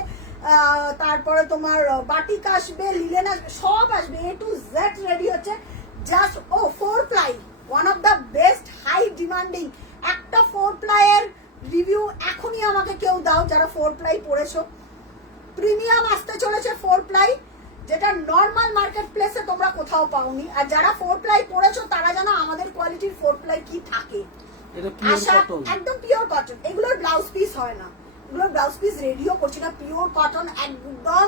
তারপরে তোমার বাটিক আসবে, লিলেন আসবে, সব আসবে, এ টু জেড রেডি হচ্ছে। জাস্ট ও 4 ply, one of the best high demanding. একটা 4 প্লাইয়ের রিভিউ এখনই আমাকে কেউ দাও যারা 4 প্লাই পড়েছো। প্রিমিয়াম আসতে চলেছে 4 প্লাই, যেটা নর্মাল মার্কেট প্লেসে তোমরা কোথাও পাওনি। আর যারা 4 প্লাই পড়েছো তারা জানো আমাদের কোয়ালিটির 4 প্লাই কি থাকে। একদম পিওর কটন, এগুলোর ব্লাউজ পিস হয় না, এগুলোর ব্লাউজ পিস রেডিও করছি না, পিওর কটন একদম।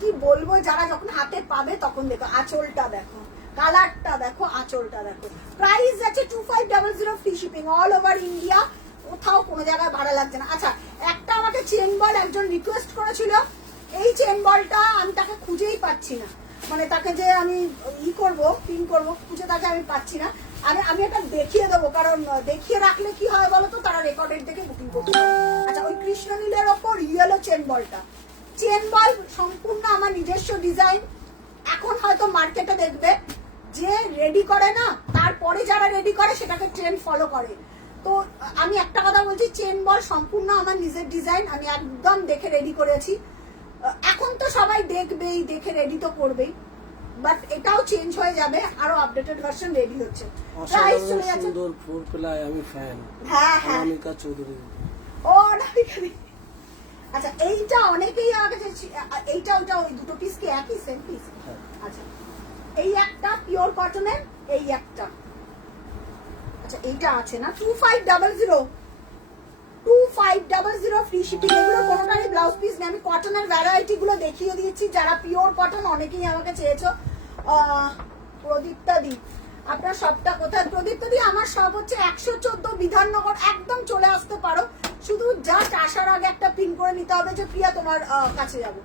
কি বলবো, যারা যখন হাতে পাবে তখন দেখো আঁচলটা দেখো, কালারটা দেখো, আঁচলটা দেখো। প্রাইস আছে 2500 free shipping all over India, কোথাও কোনো জায়গায় ভাড়া লাগছে না। আচ্ছা একটা আমাকে চেন বল একজন রিকোয়েস্ট করেছিল, এই চেন বলটা আমি তাকে খুঁজেই পাচ্ছি না, মানে তাকে যে আমি করবো পিন করবো, খুঁজে তাকে আমি পাচ্ছি না। আমি এটা দেখিয়ে দেবো, কারণ দেখিয়ে রাখলে কি হয় বলতো, তারা রেকর্ডের থেকে বুকিং করতে পারে। আচ্ছা ওই কৃষ্ণনীলের ওপর ইয়েলো চেন বলটা, চেন বল সম্পূর্ণ আমার নিজস্ব ডিজাইন। এখন হয়তো মার্কেটে দেখবে যে রেডি করে না, তারপরে যারা রেডি করে সেটাকে ট্রেন্ড ফলো করে। তো আমি একটা কথা বলছি, চেন বল সম্পূর্ণ আমার নিজের ডিজাইন, আমি একদম দেখে রেডি করেছি। এখন তো সবাই দেখবেই, দেখে রেডি তো করবেই, বাট এটাও চেঞ্জ হয়ে যাবে, আরো আপডেটেড ভার্সন রেডি হচ্ছে। প্রাইস চলে যাচ্ছে সুন্দর 4 প্লাই, আমি ফ্যান। হ্যাঁ হ্যাঁ অনামিকা চৌধুরী। ও অনামিকা। আচ্ছা এইটা অনেকেই আগে এইটা ওটা ওই দুটো পিস কি একই সেম পিস? আচ্ছা এই একটা পিওর কটনের, এই একটা। আচ্ছা এইটা আছে না 2500 ফ্রি শিপিং, এগুলো কোনোটারই ব্লাউজ পিস নেই। আমি কটনের ভ্যারাইটি গুলো দেখিয়ে দিচ্ছি, যারা পিওর কটন অনেকেই আমাকে চেয়েছো। প্রদীপ্তা দি, আপনার সবটা কোথায়? প্রদীপ্তা দি আমার সব হচ্ছে 114 বিধাননগর, একদম চলে আসতে পারো। শুধু জাস্ট আসার আগে একটা পিন করে নিতে হবে যে প্রিয়া তোমার কাছে যাব।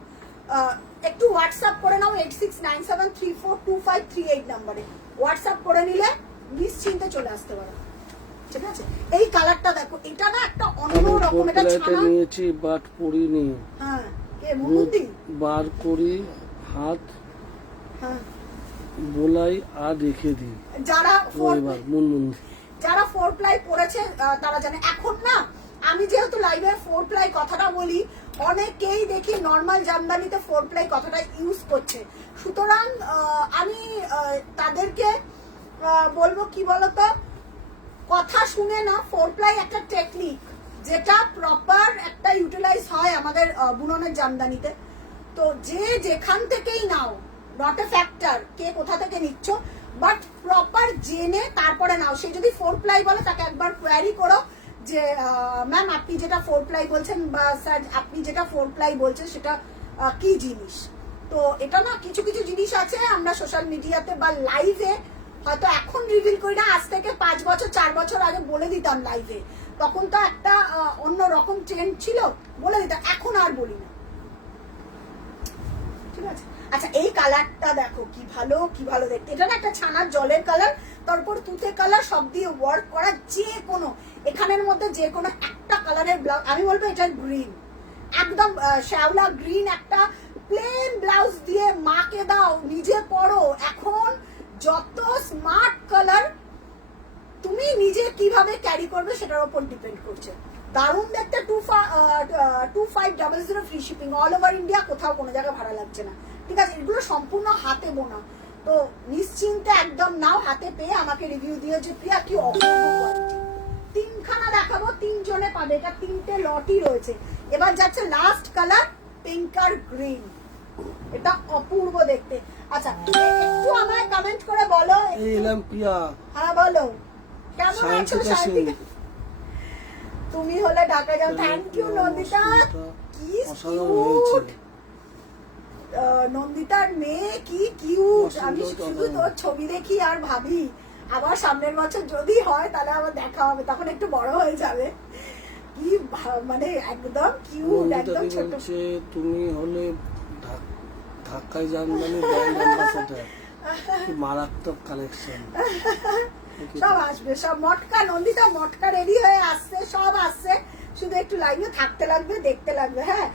একটু হোয়াটসঅ্যাপ করে নাও 8697342538 নাম্বারে হোয়াটসঅ্যাপ করে নিলে নিশ্চিন্তে চলে আসতে পারো। ঠিক আছে, এই কালারটা দেখো, এটা না একটা অন্য রকম, এটা ছানা নিয়েছি বাট পরিনি। হ্যাঁ, কে মুন্দি বার করি হাত, হ্যাঁ বলাই আর রেখে দিই। যারা মুনমুন্দি যারা 4 প্লাই পড়েছে তারা জানে। এখন না আমি যেহেতু লাইভে 4 প্লাই কথাটা বলি, অনেকেই দেখি নর্মাল জামদানিতে 4 প্লাই কথাটা ইউজ করছে, সুতরাং আমি তাদেরকে বলবো কি বলতো, কথা শুনে না, 4 প্লাই একটা টেকনিক যেটা প্রপার একটা ইউটিলাইজ হয় আমাদের বুননের জামদানিতে। তো যে যেখান থেকেই নাও, নট এ ফ্যাক্টর কে কোথা থেকে নিচ্ছ, বাট প্রপার জেনে তারপরে নাও। সে যদি 4 প্লাই বলে তাকে একবার কোয়ারি করো যে ম্যাম আপনি যেটা 4 প্লাই বলছেন বা স্যার আপনি যেটা 4 প্লাই বলছেন সেটা কি জিনিস। তো এটা না কিছু কিছু জিনিস আছে আমরা সোশ্যাল মিডিয়াতে বা লাইভে হয়তো এখন রিভিল করি না, আজ থেকে 5 বছর 4 বছর আগে বলে দিতাম লাইভে, তখন তো একটা অন্য রকম ট্রেন্ড ছিল, বলে দিতাম, এখন আর বলি না। ঠিক আছে, আচ্ছা এই কালারটা দেখো কি ভালো দেখতে, এটা না একটা ছানার জলের কালার, তারপর তুতে কালার সব দিয়ে ওয়ার্ক করা, যে কোনো এখানের মধ্যে যে কোনো একটা কালারের ব্লাউজ, আমি বলবো এটা গ্রিন, একদম শ্যাওলা গ্রিন একটা প্লেন ব্লাউজ দিয়ে মাকে দাও, নিজে পরো। এখন যত স্মার্ট কালার তুমি নিজে কিভাবে ক্যারি করবে সেটার উপর ডিপেন্ড করছে। দারুণ দেখতে, 2500 free shipping, all over India, কোথাও কোনো জায়গায় ভাড়া লাগছে না। ঠিক আছে, এগুলো সম্পূর্ণ হাতে বোনা, তো নিশ্চিন্তে একদম নাও, হাতে পেয়ে আমাকে রিভিউ দিও যে প্রিয়া কি অপূর্ব কোয়ালিটি। 3খানা দেখাবো, 3 জনে পাবে, এটা 3টে লটই রয়েছে। এবার যাচ্ছে লাস্ট কালার, পিঙ্ক আর গ্রিন, এটা অপূর্ব দেখতে। আচ্ছা একটু আমায় কমেন্ট করে বলো, এলাম প্রিয়া, হ্যাঁ বলো কেমন আছো শান্তিকা, তুমি হলে ঢাকা যাও। থ্যাংক ইউ নন্দিতা, কি কিউট নন্দিতার মেয়ে, কি কিউট। আমি শুধু তোর ছবি দেখি আর ভাবি আবার সামনের বছর যদি হয় তাহলে আবার দেখা হবে, তখন একটু বড় হয়ে যাবে। কি মানে একদম কিউট, একদম ছোট। তুমি হলে ঢাকায় জামদানি ব্র্যান্ড অ্যাম্বাসেডর, কি মারাত্মক কালেকশন। সব আসবে, সব মটকা, নন্দিতা মটকা রেডি হয়ে আসছে, সব আসছে, শুধু একটু লাইনে থাকতে লাগবে, দেখতে লাগবে। হ্যাঁ,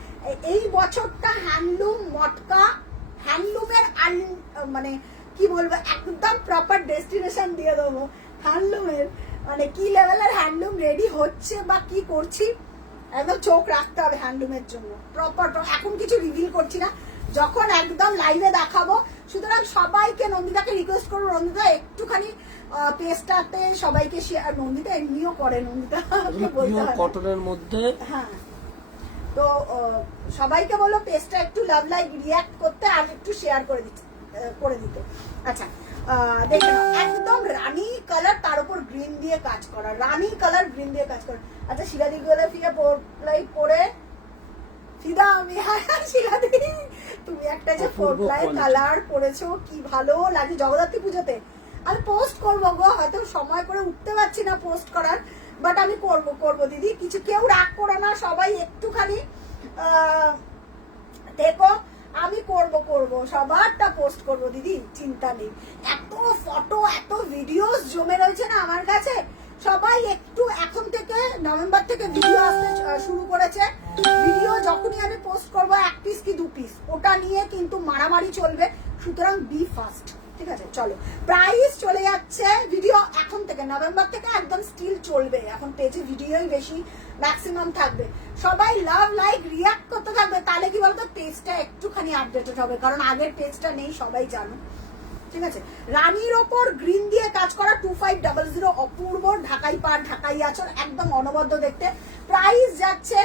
এই বছরটা হ্যান্ডলুম মটকা, হ্যান্ডলুমের মানে কি বলবো, একদম প্রপার ডেস্টিনেশন দিয়ে দেবো হ্যান্ডলুমের। মানে কি লেভেলের হ্যান্ডলুম রেডি হচ্ছে বা কি করছি, একদম চোখ রাখতে হবে হ্যান্ডলুমের জন্য প্রপার। এখন কিছু রিভিল করছি না, যখন একদম লাইভে দেখাবো। সুতরাং সবাইকে, নন্দিতাকে রিকোয়েস্ট করবো, নন্দিতা একটুখানি পেজটাতে সবাইকে শেয়ার, নন্দিতা এমনিও করে, নন্দিতা কটনের মধ্যে, হ্যাঁ, তো সবাইকে বলো পেজটা একটু লাভ লাইক রিয়াক্ট করতে আর একটু শেয়ার করে দিতে। আচ্ছা দেখে নাও, একদম রানী কালার, তার উপর গ্রিন দিয়ে কাজ করা, রানী কালার গ্রিন দিয়ে কাজ করা। আচ্ছা শিলাদি গলে ফিরে পরে ফিদা আমি, হ্যাঁ শিলাদি তুমি একটা যে 4 প্লাই কালার পরেছো, কি ভালো লাগে। জগদ্ধাত্রী পুজোতে আমি পোস্ট করবো গো, হয়তো সময় করে উঠতে পারছি না পোস্ট করার, বাট আমি করবো দিদি, কিছু কেউ রাগ করো না, সবাই একটুখানি দেখো, আমি করবো সবারটা পোস্ট করবো দিদি, চিন্তা নেই। এত ফটো এত ভিডিওস জমে রয়েছে না আমার কাছে, সবাই একটু এখন থেকে নভেম্বর থেকে ভিডিও আসতে শুরু করেছে। ভিডিও যখনই আমি পোস্ট করবো 1 পিস কি 2 পিস, ওটা নিয়ে কিন্তু মারামারি চলবে, সুতরাং বি ফাস্ট। ঠিক আছে, চলো প্রাইস চলে যাচ্ছে। ভিডিও এখন থেকে নভেম্বর থেকে একদম স্টিল চলবে, এখন পেজে ভিডিওই বেশি ম্যাক্সিমাম থাকবে। সবাই লাভ লাইক রিয়াক্ট করতে থাকবে, তাহলে কি বলতো পেজটা একটুখানি আপডেটেড হবে, কারণ আগের পেজটা নেই, সবাই জানো। ঠিক আছে, রানীর ওপর গ্রিন দিয়ে কাজ করা 2500, অপূর্ব, ঢাকাই পাড় ঢাকাই আঁচল, একদম অনবদ্য দেখতে। প্রাইস যাচ্ছে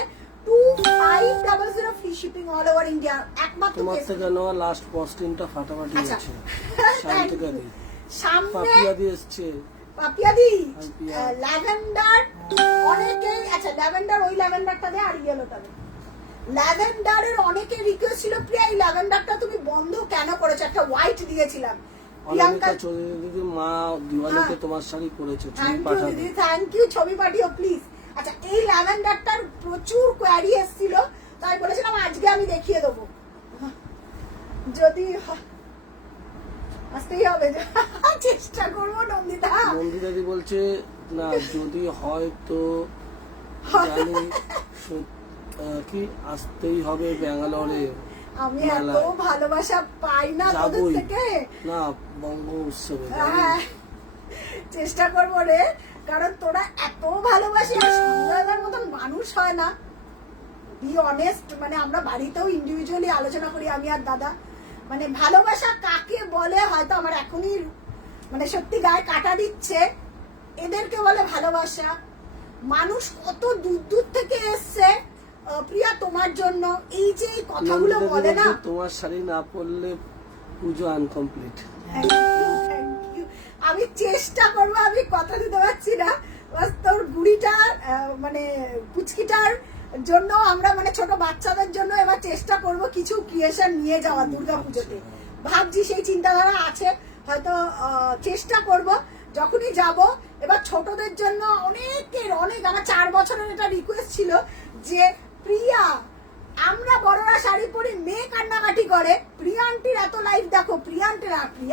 2500 free shipping all over India. একমাত্র তোমার থেকে নেওয়া লাস্ট পোস্টিংটা ফাটাফাটি হয়েছে। শান্তিকাদি সামনে পাপিয়াদি এসেছে, পাপিয়াদি ল্যাভেন্ডার অনেকে, আচ্ছা ল্যাভেন্ডার, ওই ল্যাভেন্ডারটা দে আর ইয়েলোটা দে। ল্যাভেন্ডারের অনেকে রিকোয়েস্ট ছিল প্রিয়া এই ল্যাভেন্ডারটা তুমি বন্ধ কেন করেছো, একটা হোয়াইট দিয়েছিলাম। প্রিয়াঙ্কা চৌধুরী দিদি মা দিওয়ালিতে তোমার শাড়ি পরেছে, ছবি থ্যাংক ইউ পাঠাবে। দিদি, থ্যাংক ইউ, ছবি পাঠিও প্লিজ। আচ্ছা এই ল্যাভেন্ডারটার প্রচুর কোয়ারি এসেছিল, তাই বলেছিলাম আজকে আমি দেখিয়ে দেবো, যদি আসতেই হবে, চেষ্টা করবো। নন্দিতাদি বলছে না যদি হয় তো জানি কি আসতেই হবে ব্যাঙ্গালোরে। আমি এত ভালোবাসা পাই না তোদের থেকে। না বঙ্গ উৎসবে হ্যাঁ চেষ্টা করবো রে, কারণ তোরা এত ভালোবাসিস, সন্ধ্যাবেলার মতন মানুষ হয় না। বি অনেস্ট, মানে আমরা বাড়িতেও ইন্ডিভিজুয়ালি আলোচনা করি আমি আর দাদা, মানে ভালোবাসা কাকে বলে হয়তো আমার এখনই মানে সত্যি গায়ে কাটা দিচ্ছে। এদেরকে বলে ভালোবাসা। মানুষ কত দূর দূর থেকে এসছে প্রিয়া তোমার জন্য, এই যে কথাগুলো বলে না। তোমার শাড়ি না পরলে পুজো আনকমপ্লিট। আমি চেষ্টা করবো, আমি কথা দিতে পারছি না, তোর গুড়িটা মানে পুচকিটার জন্য আমরা মানে ছোট বাচ্চাদের জন্য এবার চেষ্টা করব কিছু ক্রিয়েশন নিয়ে যাওয়া দুর্গাপুজোতে। ভাবছি সেই চিন্তাধারা আছে, হয়তো চেষ্টা করব যখনই যাব। এবার ছোটদের জন্য অনেক আমার 4 বছরের এটা রিকোয়েস্ট ছিল যে প্রিয়া আমরা বড়রা শাড়ি পরি, মেয়ে কান্নাকাটি করে, প্রিয়া আন্টির এত লাইফ দেখো, প্রিয়া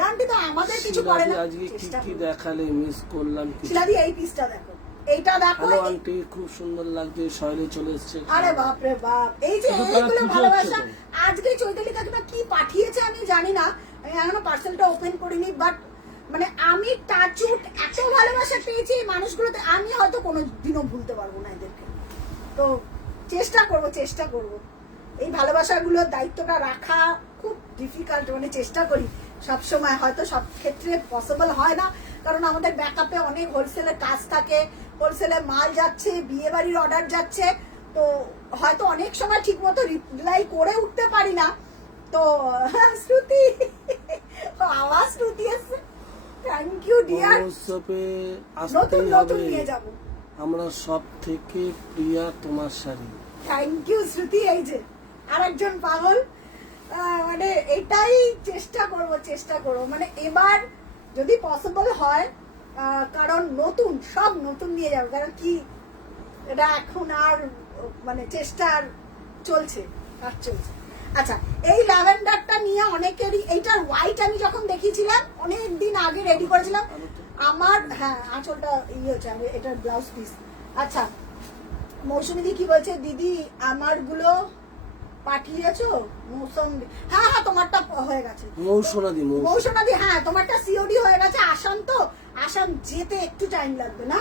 আন্টি তো আমাদের কিছু করে না। আজকে কি দেখালে মিস করলাম। শিলাদি এই পিসটা দেখো, এইটা দেখো। হ্যালো আন্টি খুব সুন্দর লাগছে, শৈলে চলে এসেছে। আরে বাপ রে বাপ, এই যে এইগুলো ভালোবাসা। আজকে চৈতালি কাকিমা কি পাঠিয়েছে আমি জানি না, আমি এখনো পার্সেলটা ওপেন করিনি, বাট মানে আমি টাচুট এত ভালোবাসা পেয়েছি এই মানুষগুলোতে, আমি হয়তো কোনোদিনও ভুলতে পারবো না এদেরকে। তো চেষ্টা করব এই ভালোবাসাগুলোর দায়িত্বটা রাখা খুব ডিফিকাল্ট, মানে চেষ্টা করি সব সময়, হয়তো সব ক্ষেত্রে পসিবল হয় না, কারণ আমাদের ব্যাকআপে অনেক হোলসেলের কাজ থাকে, হোলসেলে মাল যাচ্ছে, বিয়ে বাড়ির অর্ডার যাচ্ছে, তো হয়তো অনেক সময় ঠিক মতো রিপ্লাই করে উঠতে পারি না। তো শ্রুতি আওয়াজ শ্রুতি এসছে, থ্যাংক ইউ ডিয়ার। উৎসবে নতুন আসতেই নিয়ে হবে যাব আমরা সব থেকে প্রিয়া তোমার শাড়ি। থ্যাংক ইউ শ্রুতি। এই যে আরেকজন পাগল, মানে এটাই চেষ্টা করব মানে এবার যদি পসিবল হয়, কারণ সব নতুন নিয়ে যাবো, কারণ কি এটা এখন আর মানে চেষ্টার চলছে, কাজ চলছে। আচ্ছা এই ল্যাভেন্ডারটা নিয়ে অনেকেরই, এইটার হোয়াইট আমি যখন দেখিয়েছিলাম অনেক দিন আগে রেডি করেছিলাম আমার, হ্যাঁ আঁচলটা হচ্ছে, আমি এটার ব্লাউজ পিস। আচ্ছা মৌসুমী দি কি বলছে, দিদি আমারগুলো পাঠিয়েছো? মৌসুমী হ্যাঁ তোমারটা হয়ে গেছে। মৌসুমী হ্যাঁ তোমারটা সিওডি হয়ে গেছে। আসাম যেতে একটু টাইম লাগবে না,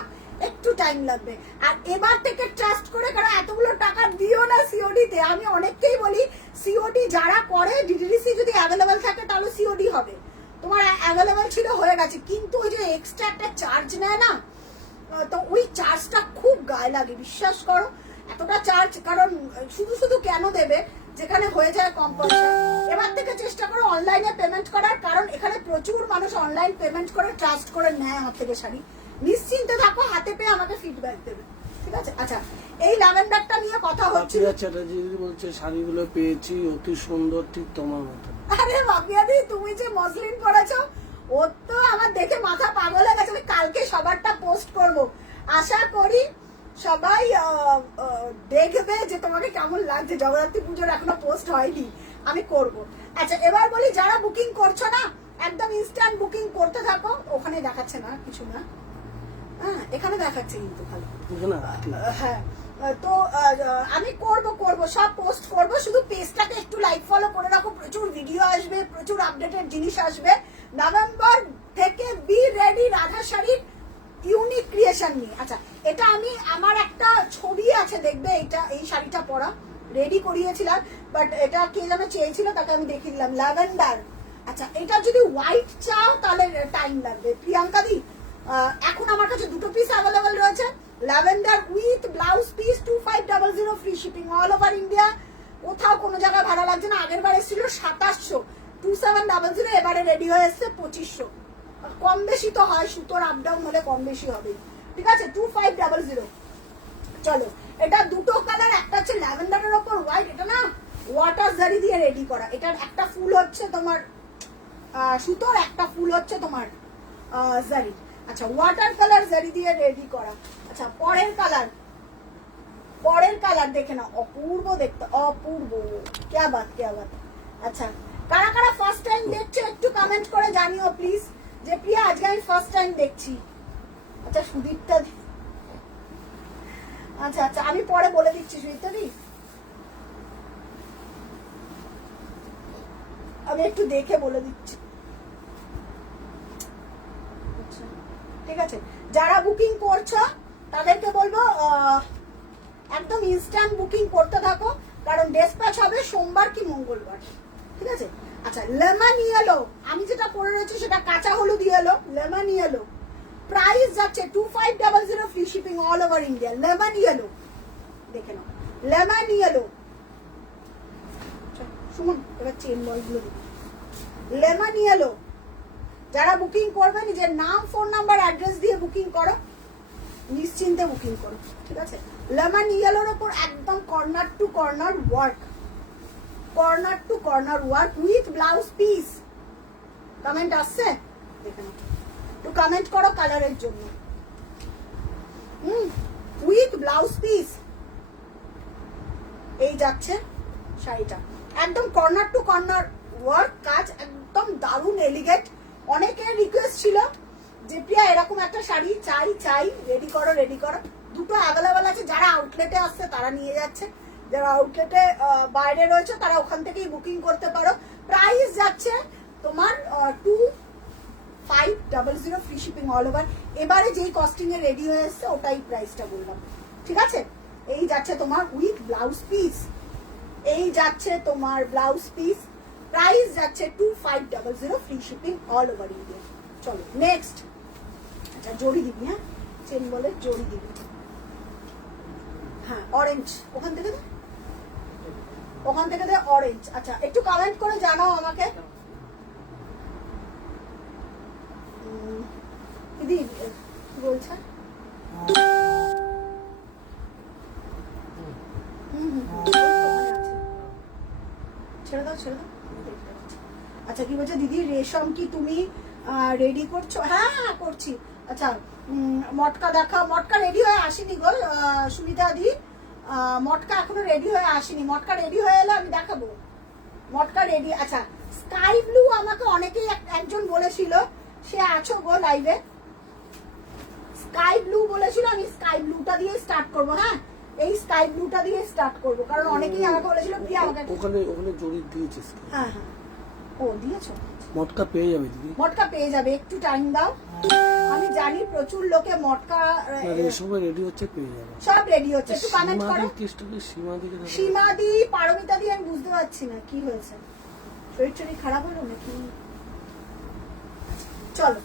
একটু টাইম লাগবে। আর এবার থেকে ট্রাস্ট করে, কারণ এতগুলো টাকা দিও না সিওডি তে। আমি অনেককেই বলি সিওডি যারা করে, ডিডিডিসি যদি অ্যাভেলেবেল থাকে তাহলে সিওডি হবে। তোমার অ্যাভেলেবেল ছিল, হয়ে গেছে, কিন্তু ওই যে এক্সট্রা একটা চার্জ নেয় না, তো ওই চার্জটা খুব গায়ে লাগে, বিশ্বাস করো এতটা চার্জ। কারণ শুধু কেন দেবে যেখানে হয়ে যায় কম পয়সা। এবার থেকে চেষ্টা করো অনলাইনে পেমেন্ট করার, কারণ এখানে প্রচুর মানুষ অনলাইন পেমেন্ট করে ট্রাস্ট করে নেয় আমার থেকে শাড়ি। নিশ্চিন্তে থাকো, হাতে পেয়ে আমাকে ফিডব্যাক দেবে, ঠিক আছে? আচ্ছা এই ল্যাভেন্ডারটা নিয়ে কথা হচ্ছিল। চ্যাটার্জি বলছে শাড়িগুলো পেয়েছি অতি সুন্দর, ঠিক তোমার মতো। আরে বাপিয়াদি তুমি যে মসলিন পরেছো, ওর তো আমার দেখে মাথা পাগল হয়ে গেছে। আমি কালকে সবারটা পোস্ট করব, আশা করি সবাই দেখবে যে তোমাকে কেমন লাগছে। জগদ্ধাত্রী পুজোর এখনো পোস্ট হয়নি, আমি করব। আচ্ছা এবার বলি, যারা বুকিং করছো না একদম ইনস্ট্যান্ট বুকিং করতে থাকো। ওখানে দেখাচ্ছে না কিছু না, হ্যাঁ এখানে দেখাচ্ছে কিন্তু খালি, হ্যাঁ। তো আমি করব সব পোস্ট করব, শুধু পেজটাকে একটু লাইক ফলো করে রাখো। প্রচুর ভিডিও আসবে, প্রচুর আপডেটেড জিনিস আসবে। নভেম্বর থেকে বি রেডি রাধা শাড়ির ইউনিক ক্রিয়েশন নিয়ে। আচ্ছা এটা আমি আমার একটা ছবি আছে, দেখবে এটা, এই শাড়িটা পরা রেডি করিয়েছিলাম, বাট এটা কে যেন চেয়েছিল তাকে আমি দেখিয়ে দিলাম, ল্যাভেন্ডার। আচ্ছা এটা যদি হোয়াইট চাও তাহলে টাইম লাগবে। প্রিয়াঙ্কা দি এখন আমার কাছে দুটো পিস অ্যাভেলেবল রয়েছে, lavender with blouse piece 2500 free shipping all over India. কোথাও কোনো জায়গায় ভাড়া লাগছে না। আগের বার এসেছিল 2700, 2700, এবারে রেডি হয়ে এসছে 2500। কম বেশি তো হয়, সুতোর আপ ডাউন হলে কম বেশি হবে, ঠিক আছে? 2500। চলো এটা দুটো কালার, একটা হচ্ছে ল্যাভেন্ডারের ওপর হোয়াইট, এটা না ওয়াটার জারি দিয়ে রেডি করা। এটার একটা ফুল হচ্ছে তোমার সুতোর, একটা ফুল হচ্ছে তোমার জারি। আচ্ছা ওয়াটার কালার জারি দিয়ে রেডি করা। আচ্ছা পরের কালার পরের কালার দেখে না, অপূর্ব দেখতে, অপূর্ব, क्या बात क्या बात। আচ্ছা, কারা কারা ফার্স্ট টাইম দেখছো একটু কমেন্ট করে জানিও প্লিজ, যে প্রিয়া আজকে আমি ফার্স্ট টাইম দেখছি। আচ্ছা সুদীপ্তা, আচ্ছা আচ্ছা আমি পরে বলে দিচ্ছি সুদীপ্তা দি, আমি একটু দেখে বলে দিচ্ছি। আচ্ছা ঠিক আছে, যারা বুকিং করছো তাদেরকে বলবো একদম ইনস্ট্যান্ট বুকিং করতে থাকো, কারণ ডেসপ্যাচ হবে সোমবার কি মঙ্গলবার, ঠিক আছে। আচ্ছা লেমন ইয়েলো, আমি যেটা পরে রয়েছে সেটা কাঁচা হলুদ ইয়েলো, লেমন ইয়েলো, প্রাইস যাচ্ছে 2500 free shipping all over India. Lemon yellow দেখে নাও, লেমন ইয়েলো। শুনুন এবার চেন বলগুলো দিই। লেমন ইয়েলো, যারা বুকিং করবে নিজের নাম ফোন নাম্বার অ্যাড্রেস দিয়ে বুকিং করো, নিশ্চিন্তে বুকিং করো, ঠিক আছে। লেমন ইয়েলোর ওপর একদম corner to corner work, corner to corner work with blouse piece. Comment আসছে দেখে নাও, একটু কমেন্ট করো কালারের জন্য। উইথ ব্লাউজ পিস এই যাচ্ছে শাড়িটা, একদম কর্নার টু কর্নার ওয়ার্ক কাজ, একদম দারুণ এলিগেন্ট। অনেকের রিকোয়েস্ট ছিল যে প্রিয়া এরকম একটা শাড়ি চাই চাই, রেডি করো রেডি করো। দুটো অ্যাভেলেবেল আছে, যারা আউটলেটে আসছে তারা নিয়ে যাচ্ছে, যারা আউটলেটে বাইরে রয়েছে তারা ওখান থেকেই বুকিং করতে পারো। প্রাইস যাচ্ছে তোমার 2500 ফ্রি শিপিং অল ওভার। এবারে যেই কস্টিং এ রেডি হয়ে এসছে ওটাই প্রাইসটা বললাম, ঠিক আছে। এই যাচ্ছে তোমার উইথ ব্লাউজ পিস, এই যাচ্ছে তোমার ব্লাউজ পিস, প্রাইস যাচ্ছে 2500 free shipping all over India. চলো নেক্সট। আচ্ছা জড়ি দিবি, হ্যাঁ চেন বলে জড়ি দিবি, হ্যাঁ অরেঞ্জ ওখান থেকে দে, ওখান থেকে দে অরেঞ্জ। আচ্ছা একটু কমেন্ট করে জানাও আমাকে দিদি কি বলছে। ছেড়ে দাও ছেড়ে দাও। আচ্ছা কি বলছে দিদি, রেশম কি তুমি রেডি করছো? হ্যাঁ হ্যাঁ করছি। আচ্ছা মটকা দেখা, মটকা রেডি হয়ে আসেনি গো সুনিতা দি, মটকা এখনো রেডি হয়ে আসেনি, মটকা রেডি হয়ে এলে আমি দেখাবো মটকা রেডি। আচ্ছা স্কাই ব্লু আমাকে অনেকেই একজন বলেছিল, সে আছো গো লাইভে, স্কাই ব্লু বলেছিল, আমি স্কাই ব্লুটা দিয়ে স্টার্ট করব। হ্যাঁ এই স্কাই ব্লুটা দিয়ে স্টার্ট করব, কারণ অনেকেই আমাকে বলেছিল প্রিয়া আমাকে ওখানে ওখানে জড়ি দিয়েছিস। হ্যাঁ হ্যাঁ ও দিয়েছো, মটকা পেয়ে যাবে দিদি, মটকা পেয়ে যাবে, একটু টাইম দাও। আমি জানি প্রচুর লোকে মটকা সবাই রেডি হচ্ছে, পেয়ে যাবে, সব রেডি হচ্ছে, একটু কমেন্ট করো। সীমাদি পারমিতা দি, আমি বুঝতে পারছি না কি হয়েছে, শরীর টরীর খারাপ হলো নাকি। চলো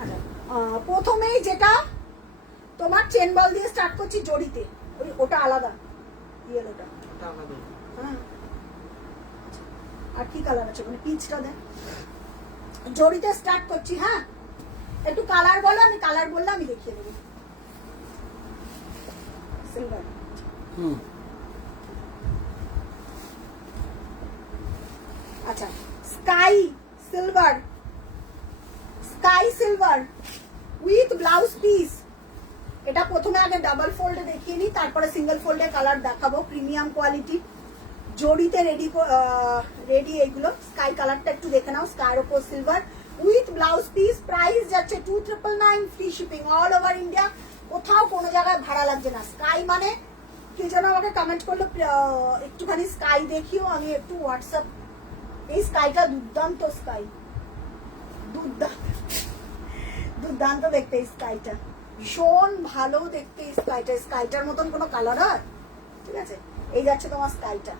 আচ্ছা প্রথমেই যেটা তোমার চেন বল দিয়ে স্টার্ট করছি জড়িতে, ওই ওটা আলাদা ইয়েলোটা, হ্যাঁ আর কি কালার আছে মানে পিচটা দেন। জড়িতে স্টার্ট করছি, হ্যাঁ একটু কালার বলো, আমি কালার বললে আমি দেখিয়ে দেবো। সিলভার, আচ্ছা sky silver, sky silver with blouse piece. এটা প্রথমে আগে ডাবল ফোল্ডে দেখিয়ে নিই, তারপরে সিঙ্গেল ফোল্ডে কালার দেখাবো, প্রিমিয়াম কোয়ালিটি জড়িতে রেডি রেডি এইগুলো। স্কাই কালারটা একটু দেখে নাও, স্কাইর ওপর silver with blouse piece. Price যাচ্ছে 2999 free shipping all over India, কোথাও কোনো জায়গায় ভাড়া লাগছে না। স্কাই মানে কি যেন আমাকে কমেন্ট করলো একটুখানি স্কাই দেখিও, আমি একটু হোয়াটসঅ্যাপ। এই স্কাইটা দুর্দান্ত স্কাই, দুর্দান্ত দুর্দান্ত দেখতে এই স্কাইটা, ভীষণ ভালো দেখতে এই স্কাইটা। স্কাইটার মতন কোনো কালার হয়, ঠিক আছে। এই যাচ্ছে তোমার স্কাইটা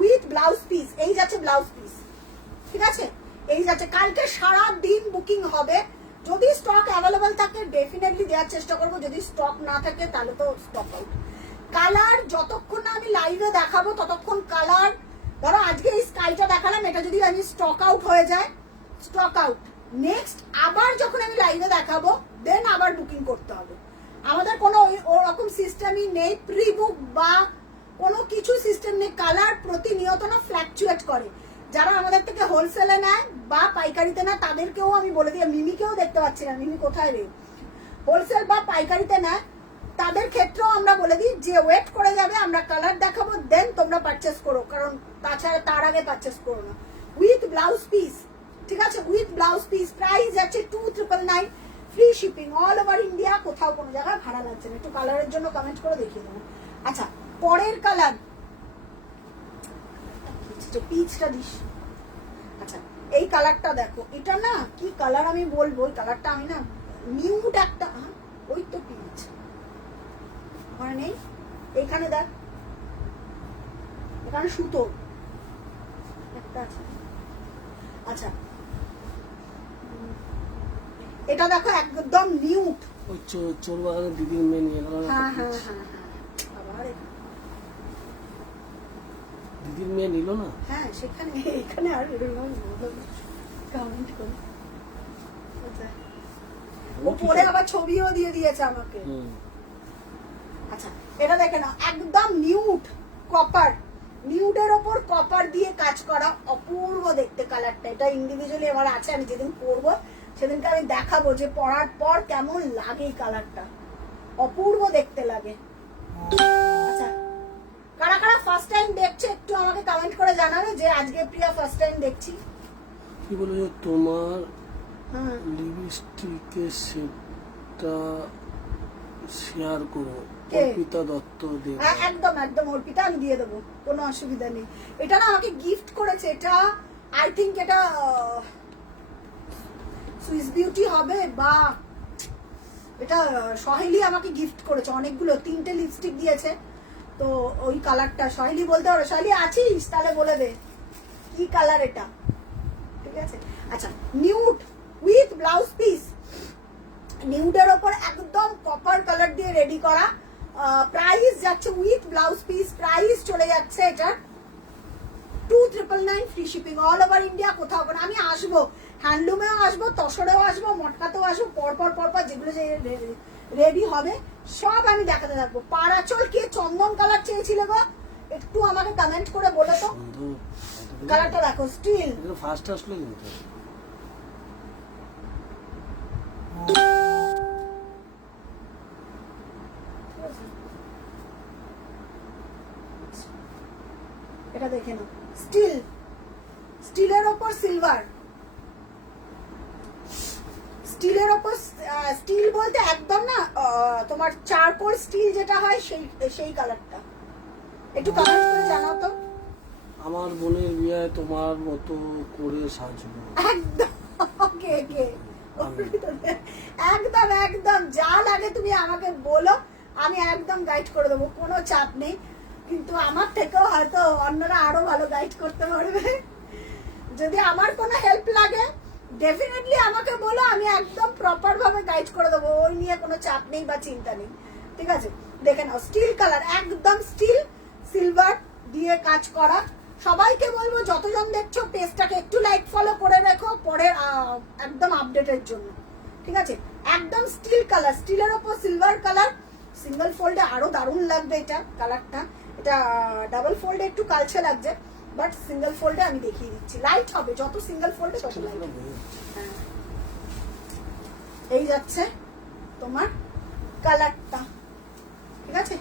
উইথ ব্লাউজ পিস, এই যাচ্ছে ব্লাউজ পিস, ঠিক আছে। এই যাচ্ছে, কালকে সারা দিন বুকিং হবে, যদি স্টক অ্যাভেলেবল থাকে ডেফিনেটলি দেওয়ার চেষ্টা করবো, যদি স্টক না থাকে তাহলে তো স্টক আউট। কালার যতক্ষণ না আমি লাইভে দেখাবো ততক্ষণ কালার, ধরো আজকে এই স্কাইটা দেখালাম, এটা যদি আমি স্টক আউট হয়ে যায়, স্টক আউট, নেক্সট আবার যখন আমি লাইভে দেখাবো দেন আবার বুকিং করতে হবে। আমাদের কোনো ওরকম সিস্টেমই নেই, প্রি বুক বা কোনো কিছু সিস্টেম নেই। কালার প্রতিনিয়ত না ফ্ল্যাকচুয়েট করে, যারা আমাদের থেকে হোলসেলে নেয় বা পাইকারিতে নেয় তাদেরকেও আমি বলে দিই, মিমিকেও দেখতে পাচ্ছি না, মিমি কোথায় রে, হোলসেল বা পাইকারিতে নেয় তাদের ক্ষেত্রেও আমরা বলে দিই যে ওয়েট করে যাবে, আমরা কালার দেখাবো, দেন তোমরা পারচেস করো, কারণ তাছাড়া তার আগে পারচেস করো না। উইথ ব্লাউজ পিস, ঠিক আছে, উইথ ব্লাউজ পিস, প্রাইস আছে 2999, free shipping all over India, কোথাও কোনো জায়গায় ভাড়া লাগছে না। একটু কালারের জন্য কমেন্ট করে দেখিয়ে দেবো। আচ্ছা, পরের কালার পিচটা দিস। আচ্ছা, এই কালারটা দেখো, এটা না কি কালার আমি বলবো, ওই কালারটা আমি না নিউড একটা, ওই তো পিচ মানে নেই, এইখানে দেখ, এখানে সুতো একটা আছে। আচ্ছা, এটা দেখো একদম নিউড, ওই চোর বাগানের দিদির মেয়ে নিয়ে গেল না? হ্যাঁ হ্যাঁ হ্যাঁ হ্যাঁ, আবার দিদির মেয়ে নিল না? হ্যাঁ, সেখানে এখানে আর কমেন্ট করি। আচ্ছা, ও পরে আবার ছবিও দিয়ে দিয়েছে আমাকে। আচ্ছা, এটা দেখে না, একদম নিউড কপার, নিউডের ওপর কপার দিয়ে কাজ করা, অপূর্ব দেখতে কালারটা। এটা ইন্ডিভিজুয়ালি আমার আছে, আমি যেদিন পরবো সেদিনকে আমি দেখাবো যে পরার পর কেমন লাগে এই কালারটা, অপূর্ব দেখতে লাগে। আচ্ছা, কারা কারা ফার্স্ট টাইম দেখছে একটু আমাকে কমেন্ট করে জানাবে যে আজকে প্রিয়া ফার্স্ট টাইম দেখছি। কি বলে যে তোমার লিপস্টিকের শেডটা শেয়ার করো, অর্পিতা দত্ত দেব। একদম একদম অর্পিতা, আমি দিয়ে দেবো, কোনো অসুবিধা নেই। এটা না আমাকে গিফট করেছে, এটা আই থিঙ্ক এটা সুইস বিউটি হবে, বা এটা সহেলি আমাকে গিফট করেছে অনেকগুলো, 3টে লিপস্টিক দিয়েছে। তো ওই কালারটা সহেলি বলতে পারো, সহেলি আছিস তাহলে বলে দে কি কালার এটা, ঠিক আছে। আচ্ছা, নিউড উইথ ব্লাউজ পিস, নিউডের ওপর একদম কপার কালার দিয়ে রেডি করা, প্রাইস যাচ্ছে উইথ ব্লাউজ পিস, প্রাইস চলে যাচ্ছে এটা 2999, free shipping all over India, কোথাও কোনো। আমি আসবো, হ্যান্ডলুমেও আসবো, তসরেও আসবো, মটকাতেও আসবো, পরপর পরপর যেগুলো যে রেডি হবে সব আমি দেখাতে থাকবো। পারাচল কে চন্দন কালার চেয়েছিল গো, একটু আমাকে কমেন্ট করে বলো তো। কালারটা দেখো, স্টিল, ফার্স্ট আসলো কিন্তু এটা দেখে নাও, স্টিল, স্টিলের ওপর সিলভার, স্টিলের ওপর স্টিল বলতে একদম না তোমার চারকোল স্টিল যেটা হয় সেই কালারটা। একটু কমেন্ট করে জানাও তো। আমার বোনের বিয়ে তোমার মতো করে সাজবো, একদম ওকে ওকে, একদম একদম যা লাগে তুমি আমাকে বলো, আমি একদম গাইড করে দেবো, কোনো চাপ নেই। কিন্তু আমার থেকেও হয়তো অন্যরা আরো ভালো গাইড করতে পারবে। যদি আমার কোনো হেল্প লাগে ডেফিনেটলি আমাকে বলো, আমি একদম প্রপার ভাবে গাইড করে দেবো, ওই নিয়ে কোনো চাপ নেই বা চিন্তা নেই, ঠিক আছে। দেখে নাও, স্টিল কালার, একদম স্টিল সিলভার দিয়ে কাজ করা। সবাইকে বলবো যতজন দেখছো পেজটাকে একটু লাইক ফলো করে রেখো পরের একদম আপডেটের জন্য, ঠিক আছে। একদম স্টিল কালার, স্টিলের ওপর সিলভার কালার, সিঙ্গেল ফোল্ডে আরো দারুণ লাগবে এটা কালারটা। এটা ডাবল ফোল্ডে একটু কালচে লাগছে, বাট সিঙ্গেল ফোল্ডে আমি দেখিয়ে দিচ্ছি, লাইট হবে, যত সিঙ্গেল ফোল্ডে তত লাইট। এই যাচ্ছে তোমার কালারটা, ঠিক আছে।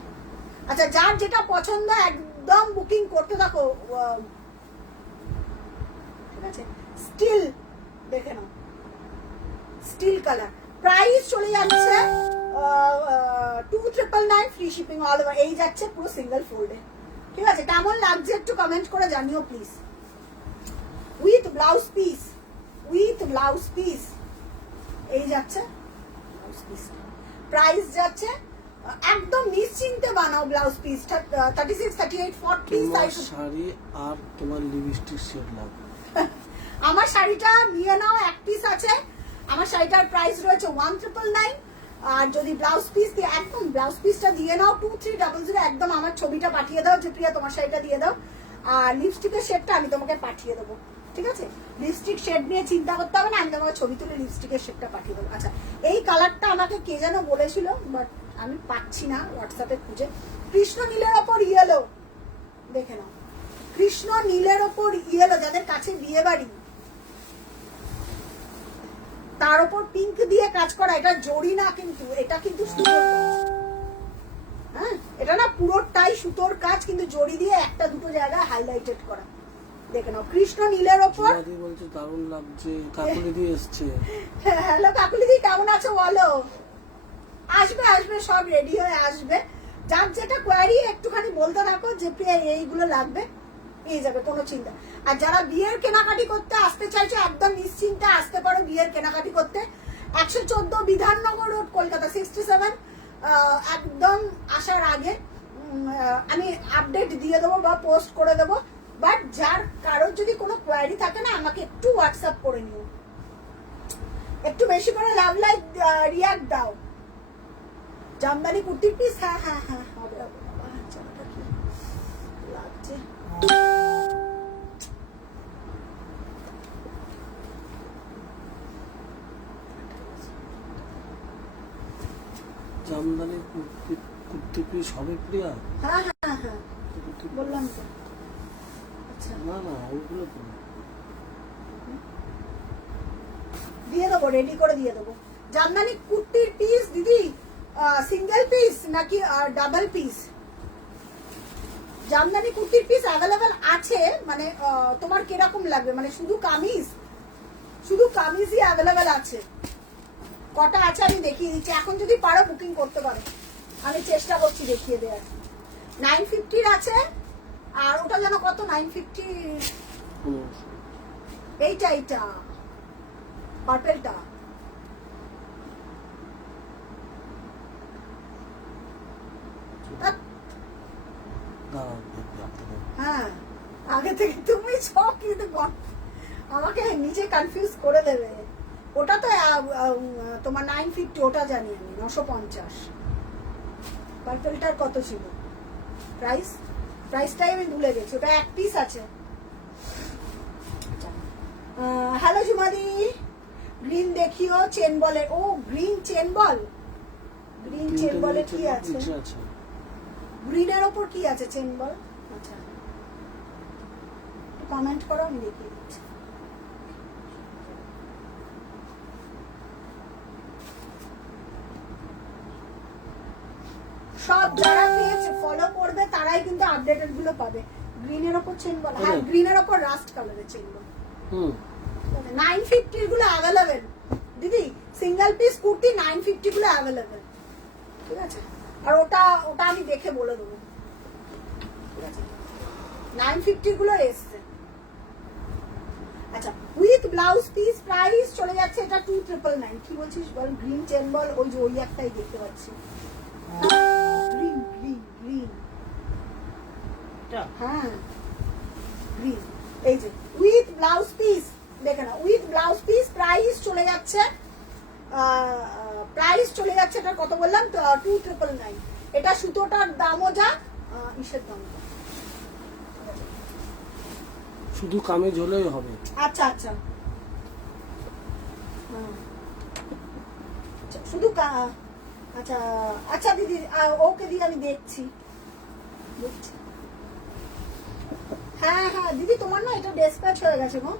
আচ্ছা, যার যেটা পছন্দ একদম বুকিং করতে থাকো, ঠিক আছে। স্টিল দেখে নাও, স্টিল কালার, প্রাইস চলে যাচ্ছে 2999, ফ্রি শিপিং অল ওভার। এই যাচ্ছে পুরো সিঙ্গেল ফোল্ডে, ঠিক আছে। কেমন লাগছে একটু কমেন্ট করে জানিও please. With blouse piece, with blouse piece, এই যাচ্ছে ব্লাউজ পিস, প্রাইস যাচ্ছে একদম নিশ্চিন্তে বানাও ব্লাউজ পিসটা 36, 38, 40 সাইজ। শাড়ি আর তোমার লিপস্টিক শেড লাগবে। আমার শাড়িটা নিয়ে নাও, এক পিস আছে, আমার শাড়িটার প্রাইস রয়েছে 1999, আর যদি ব্লাউজ পিস দিয়ে একদম ব্লাউজ পিসটা দিয়ে নাও 2300, একদম আমার ছবিটা পাঠিয়ে দাও যে প্রিয়া তোমার শাড়িটা দিয়ে দাও, আর লিপস্টিকের শেডটা আমি তোমাকে পাঠিয়ে দেবো, ঠিক আছে। লিপস্টিক শেড নিয়ে চিন্তা করতে হবে না, আমি তোমাকে ছবি তুলে লিপস্টিকের শেডটা পাঠিয়ে দেবো। আচ্ছা, এই কালারটা আমাকে কে যেন বলেছিল, বাট আমি পাচ্ছি না হোয়াটসঅ্যাপে খুঁজে। কৃষ্ণ নীলের ওপর ইয়েলো, দেখে নাও, কৃষ্ণ নীলের ওপর ইয়েলো, যাদের কাছে বিয়ে বাড়ি তার উপর পিঙ্ক দিয়ে কাজ করা। এটা জড়ি না কিন্তু, এটা কিন্তু সুন্দর, হ্যাঁ, এটা না পুরোটাই সুতোর কাজ, কিন্তু জড়ি দিয়ে একটা দুটো জায়গায় হাইলাইটেড করা। দেখে নাও, কৃষ্ণ নীলের ওপর। দাদি বলছে দারুণ লাগছে, কাকুলি দিয়ে এসছে। হ্যালো কাকুলি দি, কেমন আছো বলো? আসবে আসবে, সব রেডি হয়ে আসবে। যার যেটা কোয়ারি একটুখানি বলতে থাকো যে এইগুলো লাগবে, পেয়ে যাবে, কোনো চিন্তা। আর যারা বিয়ের কেনাকাটি করতে আসতে চাইছো একদম নিশ্চিন্তে আসতে পারো বিয়ের কেনাকাটি করতে। 114 বিধাননগর রোড, কলকাতা 67। একদম আসার আগে আমি আপডেট দিয়ে দেবো বা পোস্ট করে দেবো। বাট যার কারোর যদি কোনো কোয়ারি থাকে না, আমাকে একটু হোয়াটসঅ্যাপ করে নিও, একটু বেশি করে লাভ লাইক রিয়াক্ট দাও। জামদানি কুর্তির পিস, হ্যাঁ হ্যাঁ হ্যাঁ হবে হবে। জামাটা কি লাগছে? জামদানি কুর্তি পিস হবে প্রিয়া? হ্যাঁ হ্যাঁ হ্যাঁ বললাম তো। আচ্ছা না না, ওইগুলো তো দিয়ে দেবো, রেডি করে দিয়ে দেবো। জামদানি কুর্তির পিস দিদি সিঙ্গেল পিস নাকি ডাবল পিস? জামদানি কুর্তির পিস অ্যাভেলেবেল আছে, মানে তোমার কিরকম লাগবে? মানে শুধু কামিজ, শুধু কামিজই অ্যাভেলেবেল আছে। কটা আছে আমি দেখিয়ে দিচ্ছি, এখন যদি পারো বুকিং করতে পারো, আমি চেষ্টা করছি দেখিয়ে দেওয়ার। 950 আছে, আর ওটা যেন কত? 950 এইটা এইটা পার্পেলটা। হ্যাঁ, আগে থেকে তুমি সব কিন্তু আমাকে নিজে কনফিউজ করে দেবে। ওটা তো তোমার 950, ওটা জানি আমি 950। পার্পেলটার কত ছিল প্রাইস? প্রাইসটাই আমি ভুলে গেছি, ওটা এক পিস আছে। হ্যালো জুমাদি, গ্রিন দেখিও চেন বলে। ও গ্রিন চেন বল, গ্রিন চেন বলে কি আছে? গ্রিনের ওপর কি আছে চেন বল? আচ্ছা কমেন্ট করো, আমি দেখিয়ে দিচ্ছি। সব যারা পেজ ফলো করবে তারাই কিন্তু আপডেটেড গুলো পাবে। গ্রিনের ওপর চেন বল, হ্যাঁ গ্রিনের ওপর রাস্ট কালারের চেন বল। 950 গুলো অ্যাভেলেবেল দিদি, সিঙ্গেল পিস কুর্তি 950 গুলো অ্যাভেলেবেল, ঠিক আছে? আর ওটা ওটা আমি দেখে বলে দেবো, ঠিক আছে? 950 গুলো এসছে। আচ্ছা, উইথ ব্লাউজ পিস প্রাইস চলে যাচ্ছে এটা 2999। কি বলছিস বল? গ্রিন চেন বল, ওই যে ওই একটাই দেখতে পাচ্ছি। গ্রিন গ্রিন গ্রিন, হ্যাঁ গ্রিন, এই যে উইথ ব্লাউজ পিস। দেখে না, উইথ ব্লাউজ পিস প্রাইস চলে যাচ্ছে, প্রাইস চলে যাচ্ছে এটা কত বললাম? 2999। এটা সুতোটার দামও যা, ইসের দাম শুধু কামিজ হলেই হবে। আচ্ছা আচ্ছা, শুধু আচ্ছা আচ্ছা দিদি, ওকে দিদি আমি দেখছি দেখছি। হ্যাঁ হ্যাঁ দিদি, তোমার না এটা ডেসপ্যাচ হয়ে গেছে গো।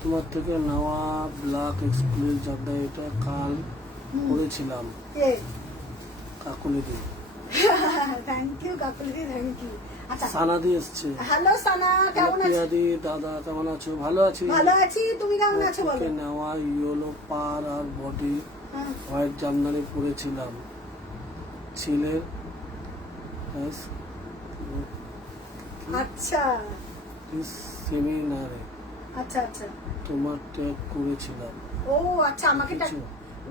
তোমার থেকে নেওয়া ব্ল্যাক এক্সপ্রেস জামদানি, এটা কাল করেছিলাম Kakuli di. Thank you Kakuli di, thank you. আচ্ছা সানা দি এসছে। হ্যালো সানা, কেমন আছো? দি দাদা কেমন আছো? ভালো আছি, ভালো আছি, তুমি কেমন আছো বলো? নেওয়া ইয়েলো পার আর বডি হোয়াইট জামদানি পরেছিলাম ছেলের আচ্ছা সেমিনারে, আচ্ছা আচ্ছা তোমার ট্যাগ করেছিলাম। ও আচ্ছা, আমাকে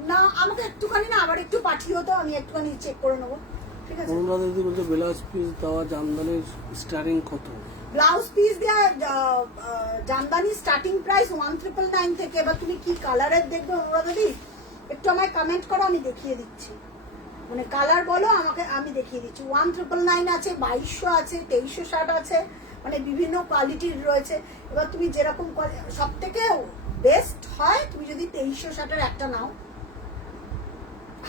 না, আমাকে একটুখানি না আবার একটু পাঠিও তো, আমি একটুখানি চেক করে নেবো, ঠিক আছে? অনুরাধা দিদি বলছে ব্লাউজ পিস দেওয়া জামদানির স্টার্টিং কত? ব্লাউজ পিস দেওয়া জামদানি স্টার্টিং প্রাইস 1999 থেকে। এবার তুমি কি কালারের দেখবে অনুরাধা দিদি, একটু আমায় কমেন্ট করো, আমি দেখিয়ে দিচ্ছি। মানে কালার বলো আমাকে, আমি দেখিয়ে দিচ্ছি। 1999 আছে, 2200 আছে, 2360 আছে, মানে বিভিন্ন কোয়ালিটির রয়েছে। এবার তুমি যেরকম, সব থেকে বেস্ট হয় তুমি যদি 2360-এর একটা নাও,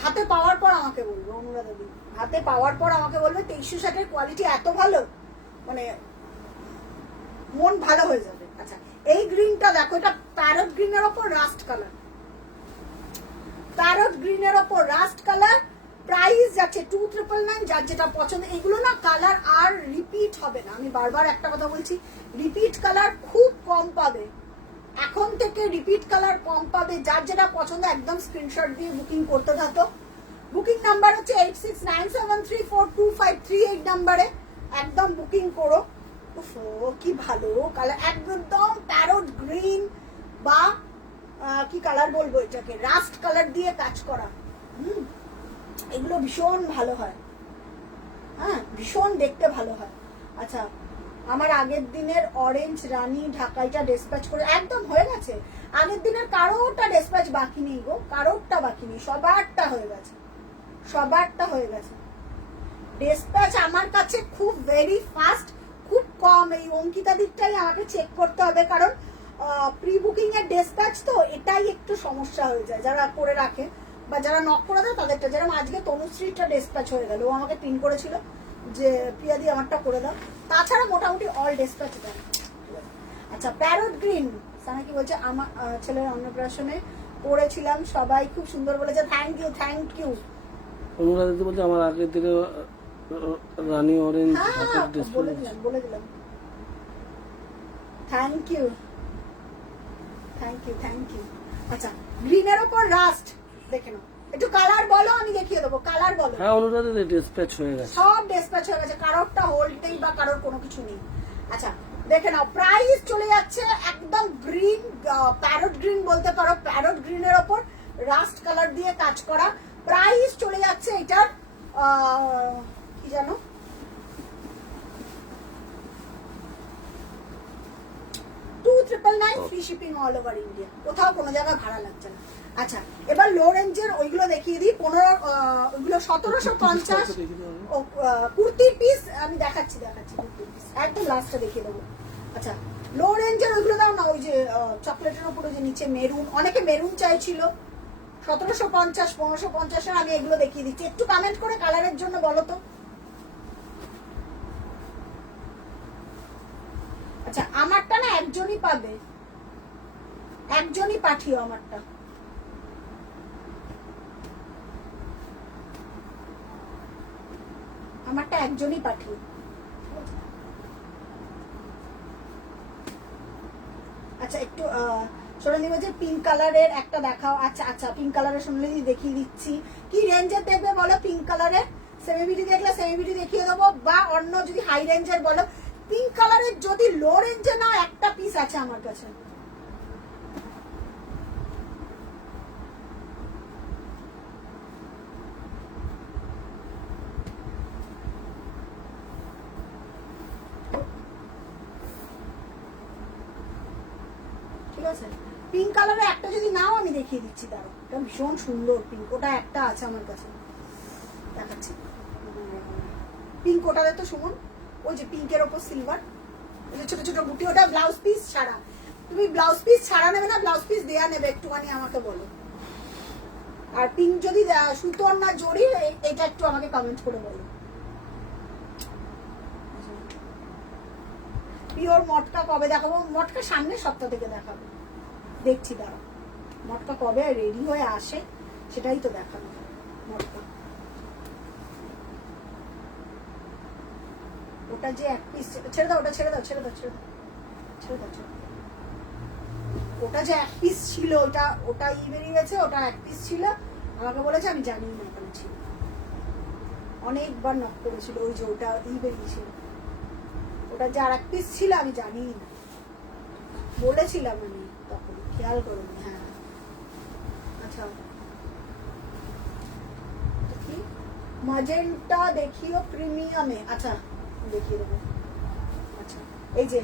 হাতে পাওয়ার পর আমাকে বলবে অনুরাধা দিদি, হাতে পাওয়ার পর আমাকে বলবে 2360-এর কোয়ালিটি এত ভালো, মানে মন ভালো হয়ে যাবে। আচ্ছা, এই গ্রিনটা দেখো, এটা প্যারট গ্রিনের ওপর রাস্ট কালার, প্যারট গ্রিনের ওপর রাস্ট কালার, প্রাইস যাচ্ছে 2999, যার যেটা পছন্দ। এগুলো না কালার আর রিপিট হবে না, আমি বারবার একটা কথা বলছি, রিপিট কালার খুব কম পাবে, এখন থেকে রিপিট কালার কম পাবে। যার যেটা পছন্দ একদম স্ক্রিনশট দিয়ে বুকিং করতে থাকো। বুকিং নাম্বার হচ্ছে 8697342538 এই নাম্বারে একদম বুকিং করো। উফো কি ভালো কালার, একদম প্যারট গ্রিন বা কি কালার বলবো এটাকে, রাস্ট কালার দিয়ে কাজ করা। এগুলো ভীষণ ভালো হয়, হ্যাঁ ভীষণ দেখতে ভালো হয়। আচ্ছা, আমার আগের দিনের অরেঞ্জ রানী ঢাকাইটা ডিসপ্যাচ করে একদম হয়ে গেছে। আগের দিনের কারোরটা ডিসপ্যাচ বাকি নেই গো, কারোরটা বাকি নেই, সবারটা হয়ে গেছে, সবারটা হয়ে গেছে। ডিসপ্যাচ আমার কাছে খুব ভেরি ফাস্ট, খুব কম। এই অঙ্কিতা দিকটাই আমাকে চেক করতে হবে, কারণ প্রি বুকিং এর ডিসপ্যাচ তো এটাই একটু সমস্যা হয়ে যায় যারা করে রাখে বা যারা নক করে দেয় তাদেরটা। যেরকম আজকে তনুশ্রীটা ডিসপ্যাচ হয়ে গেল, ও আমাকে পিন করেছিল যে প্রিয়াদি আমারটা করে দাও, তাছাড়া মোটামুটি অল ডিসপ্যাচ দেয়। আচ্ছা, প্যারট গ্রিন সানা কি বলছে, আমার ছেলের অন্নপ্রাশনে পড়েছিলাম, সবাই খুব সুন্দর বলেছে, thank you thank you. Anuradha বলছে আমার আগের দিনে রানী অরেঞ্জ বলে দিলাম বলে দিলাম, thank you thank you thank you. আচ্ছা, গ্রিনের ওপর রাস্ট দেখে নাও, একটু কালার বলো আমি দেখিয়ে দেবো, কালার বলো। হ্যাঁ অনুরাধা ডিসপ্যাচ হয়ে গেছে, সব ডিসপ্যাচ হয়ে গেছে, কারোরটা হোল্ড নেই বা কারোর কোনো কিছু নেই। আচ্ছা দেখে নাও, প্রাইস চলে যাচ্ছে একদম গ্রিন, প্যারট গ্রিন বলতে পারো, প্যারট গ্রিনের ওপর রাস্ট কালার দিয়ে কাজ করা। প্রাইস চলে যাচ্ছে এটার কি জানো, 2999, free shipping all over India, কোথাও কোনো জায়গায় ভাড়া লাগছে না। আচ্ছা, এবার লো রেঞ্জের ওইগুলো দেখিয়ে দিই। 15 ওইগুলো 1750 কুর্তির পিস আমি দেখাচ্ছি কুর্তির পিস একদম লাস্টে দেখিয়ে দেবো। আচ্ছা, লো রেঞ্জের ওইগুলো দাও না, ওই যে চকলেটের উপরে যে নিচে মেরুন, অনেকে মেরুন চাইছিল, 1750 1550 আমি এগুলো দেখিয়ে দিচ্ছি। একটু কমেন্ট করে কালারের জন্য বলো তো। আচ্ছা, আমারটা না একজনই পাবে, একজনই পাঠিও আমারটা। আমারটা একজনই পাঠিও। আচ্ছা, একটু সোনালি বলছে পিঙ্ক কালারের একটা দেখাও। আচ্ছা আচ্ছা, পিঙ্ক কালারের সোনালি দেখিয়ে দিচ্ছি। কি রেঞ্জের দেখবে বলো পিঙ্ক কালারের? সেমিবিটি দেখলে সেমিবিটি দেখিয়ে দেবো, বা অন্য যদি হাই রেঞ্জের বলো। পিঙ্ক কালারের যদি লো রেঞ্জে নাও, একটা পিস আছে আমার কাছে। ঠিক আছে, পিঙ্ক কালারের একটা যদি নাও আমি দেখিয়ে দিচ্ছি, দাঁড়ো, এটা ভীষণ সুন্দর পিঙ্ক, ওটা একটা আছে আমার কাছে, দেখাচ্ছি। পিঙ্ক ওটাতে তো সুমন, ওই যে পিঙ্কের ওপর সিলভার, ওই যে ছোট ছোট বুটি, ওটা ব্লাউজ পিস ছাড়া। তুমি ব্লাউজ পিস ছাড়া নেবে না ব্লাউজ পিস দেয়া নেবে, একটুখানি আমাকে বলো। আর পিঙ্ক যদি সুতোর না জড়ি, এটা একটু আমাকে কমেন্ট করে বলো। পিওর মটকা কবে দেখাবো? মটকা সামনের সপ্তাহ থেকে দেখাবো, দেখছি দাঁড়া মটকা কবে রেডি হয়ে আসে সেটাই তো দেখাবো। মটকা ওটা যে এক পিস, ছেড়ে দাও ওটা, ছেড়ে দাও ছেড়ে দাও ছেড়ে দাও ছেড়ে দাও ছেড়ে দাও। ওটা যে এক পিস ছিল, ওটা বেরিয়ে গেছে, ওটা এক পিস ছিল, আমাকে বলেছে, আমি জানি না ওখানে ছিল, অনেকবার নক করেছিল, ওই যে ওটা বেরিয়েছিল, ওটা যে আর এক পিস ছিল আমি জানি না, বলেছিলাম আমি তখন, খেয়াল করুন। হ্যাঁ আচ্ছা, ম্যাজেন্টা দেখিও প্রিমিয়ামে, আচ্ছা দেখিয়ে দেবো। আচ্ছা, এই যে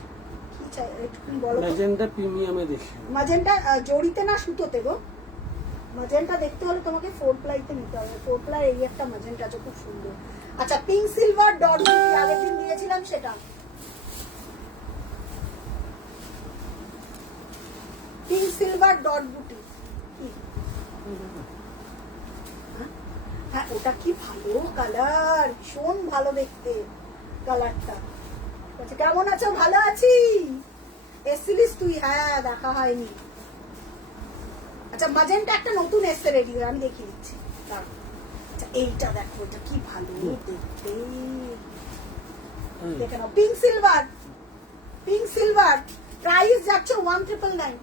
কি চাই একটু বলো। ম্যাজেন্টা প্রিমিয়ামে দেখি, ম্যাজেন্টা জড়িতে না সুতোতে গো। ম্যাজেন্টা দেখতে হলে তোমাকে 4 প্লাইতে নিতে হবে, 4 প্লাই এই একটা ম্যাজেন্টা আছে, খুব সুন্দর। আচ্ছা, পিঙ্ক সিলভার ডট আগের দিন দিয়েছিলাম সেটা, পিঙ্ক সিলভার ডট বুটি। হ্যাঁ, ওটা কি ভালো কালার, ভীষণ ভালো দেখতে কালারটা। আচ্ছা, কেমন আছো? ভালো আছি। এসছিলিস তুই? হ্যাঁ, দেখা হয়নি। আচ্ছা ম্যাজেন্টা একটা নতুন এসছে রেডি হয়ে, আমি দেখিয়ে দিচ্ছি দাঁড়াও। আচ্ছা এইটা দেখো, এটা কি ভালো দেখতে, দেখে নাও। Pink silver, pink silver, price যাচ্ছে 1999।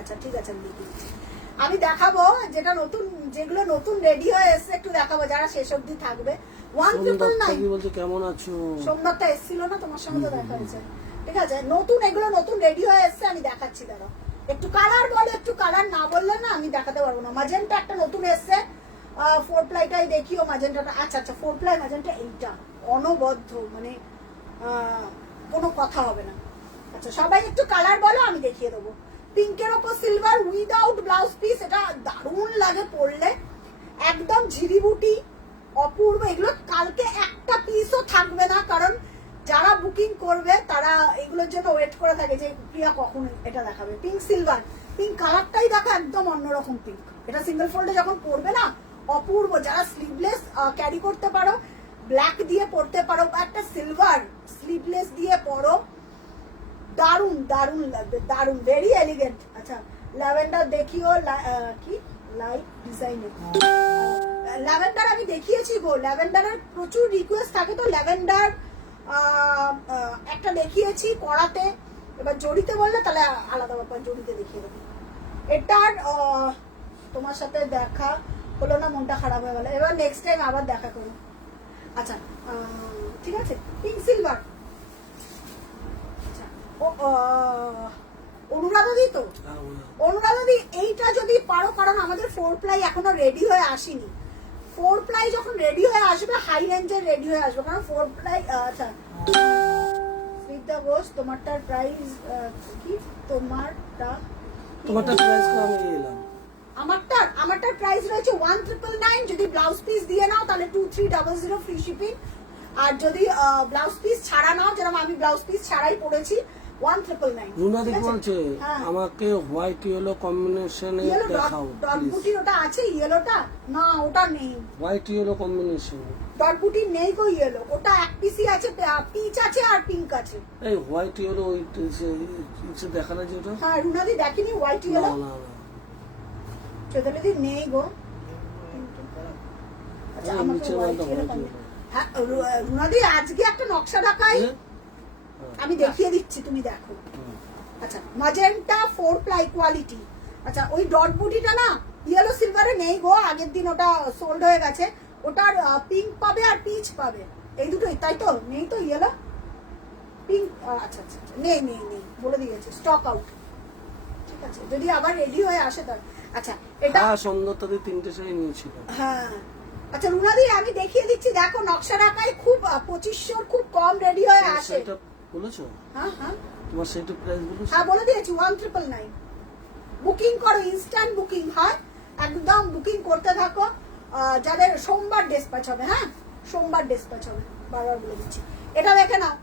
আচ্ছা ঠিক আছে, আমি দেখিয়ে দিচ্ছি। আমি দেখাবো যেটা নতুন, যেগুলো নতুন রেডি হয়ে এসছে একটু দেখাবো, যারা শেষ অবধি থাকবে। 1999 বলছে কেমন আছো? সোমনাথটা এসেছিল না তোমার সঙ্গে, তো দেখা হয়েছে। ঠিক আছে, নতুন এগুলো নতুন রেডি হয়ে এসছে, আমি দেখাচ্ছি দাঁড়াও। একটু কালার বলো, একটু কালার না বললে না আমি দেখাতে পারবো না। ম্যাজেন্টা একটা নতুন এসছে, 4 প্লাইটাই দেখিও ম্যাজেন্টাটা। আচ্ছা আচ্ছা 4 প্লাই ম্যাজেন্টা, এইটা অনবদ্য, মানে কোনো কথা হবে না। আচ্ছা সবাই একটু কালার বলো, আমি দেখিয়ে দেবো। পিঙ্কের ওপর সিলভার উইদাউট ব্লাউজ পিস, এটা দারুণ লাগে পরলে, একদম ঝিরিবুটি অপূর্ব। এগুলো কালকে একটা পিসও থাকবে না, কারণ যারা বুকিং করবে তারা এগুলোর জন্য ওয়েট করে থাকে যে প্রিয়া কখন এটা দেখাবে। পিঙ্ক সিলভার, পিঙ্ক কালারটাই দেখো একদম অন্যরকম পিঙ্ক। এটা সিঙ্গেল ফোল্ডে যখন পরবে না অপূর্ব। যারা স্লিভলেস ক্যারি করতে পারো, ব্ল্যাক দিয়ে পরতে পারো, বা একটা সিলভার স্লিভলেস দিয়ে পরো, দারুন দারুন লাগবে, দারুন, ভেরি এলিগেন্ট। আচ্ছা ল্যাভেন্ডার দেখিও, কি লাইট ডিজাইনের ল্যাভেন্ডার আমি দেখিয়েছি গো। ল্যাভেন্ডারের প্রচুর রিকোয়েস্ট থাকে, তো ল্যাভেন্ডার একটা দেখিয়েছি করাতে। এবার জড়িতে বললে তাহলে আলাদা ব্যাপার, জড়িতে দেখিয়ে দেবো। এটার তোমার সাথে দেখা হলো না, মনটা খারাপ হয়ে গেল। এবার নেক্সট টাইম আবার দেখা করো। আচ্ছা ঠিক আছে, পিঙ্ক সিলভার। অনুরাধাদি তো, অনুরাধাদি এইটা যদি পারো, কারণ আমাদের 4 প্লাই এখনো রেডি হয়ে আসেনি। 4 প্লাই যখন রেডি হয়ে আসবে, হাই রেঞ্জের রেডি হয়ে আসবে, কারণ 4 প্লাই। আচ্ছা স্মিতা ঘোষ, তোমারটার প্রাইস কি? তোমারটার প্রাইস কম নিয়ে এলাম। আমারটার প্রাইস রয়েছে 1999। যদি ব্লাউজ পিস দিয়ে নাও তাহলে 2300 ফ্রি শিপিং। আর যদি ব্লাউজ পিস ছাড়া নাও, যেরকম আমি ব্লাউজ পিস ছাড়াই পড়েছি, 1999। রুনাদি বলছে আমাকে হোয়াইট ইয়েলো কম্বিনেশনে দেখাও ডট বুটির ওটা আছে ইয়েলোটা? না ওটা নেই, হোয়াইট ইয়েলো কম্বিনেশন ডট বুটির নেই গো ইয়েলো। ওটা এক পিসই আছে, পিচ আছে আর পিঙ্ক আছে। এই হোয়াইট ইয়েলো ওই দেখানো যেটা। হ্যাঁ রুনাদি দেখেনি হোয়াইট ইয়েলো? না না চৈতালিদি নেই গো। আচ্ছা আমাকে হোয়াইট ইয়েলো, হ্যাঁ রুনাদি আজকে একটা নকশা দেখাই, আমি দেখিয়ে দিচ্ছি, তুমি দেখো। আচ্ছা ম্যাজেন্টা 4 প্লাই কোয়ালিটি। আচ্ছা ওই ডট বুটিটা না ইয়েলো সিলভারে নেই গো, আগের দিন ওটা সোল্ড হয়ে গেছে। ওটার পিঙ্ক পাবে আর পিচ পাবে, এই দুটোই, তাই তো? নেই তো ইয়েলো পিঙ্ক? আচ্ছা আচ্ছা নেই নেই নেই, বলে দিয়েছে স্টক আউট। ঠিক আছে, যদি আবার রেডি হয়ে আসে তার। আচ্ছা এটা সন্ধ্যাতে 3টে শাড়ি নিয়েছিল। হ্যাঁ আচ্ছা রুনাদি আমি দেখিয়ে দিচ্ছি, দেখো নকশা রাখাই খুব 2500 খুব কম রেডি হয়ে আসে। এটা বলেছো? হ্যাঁ হ্যাঁ তোমার সেটা প্রাইস বলেছো? হ্যাঁ বলে দিয়েছি 1999। বুকিং করো, ইনস্ট্যান্ট বুকিং হয়, একদম বুকিং করতে থাকো। যাদের সোমবার ডিসপ্যাচ হবে, হ্যাঁ সোমবার ডিসপ্যাচ হবে, বারবার বলে দিচ্ছি। এটা দেখে নাও,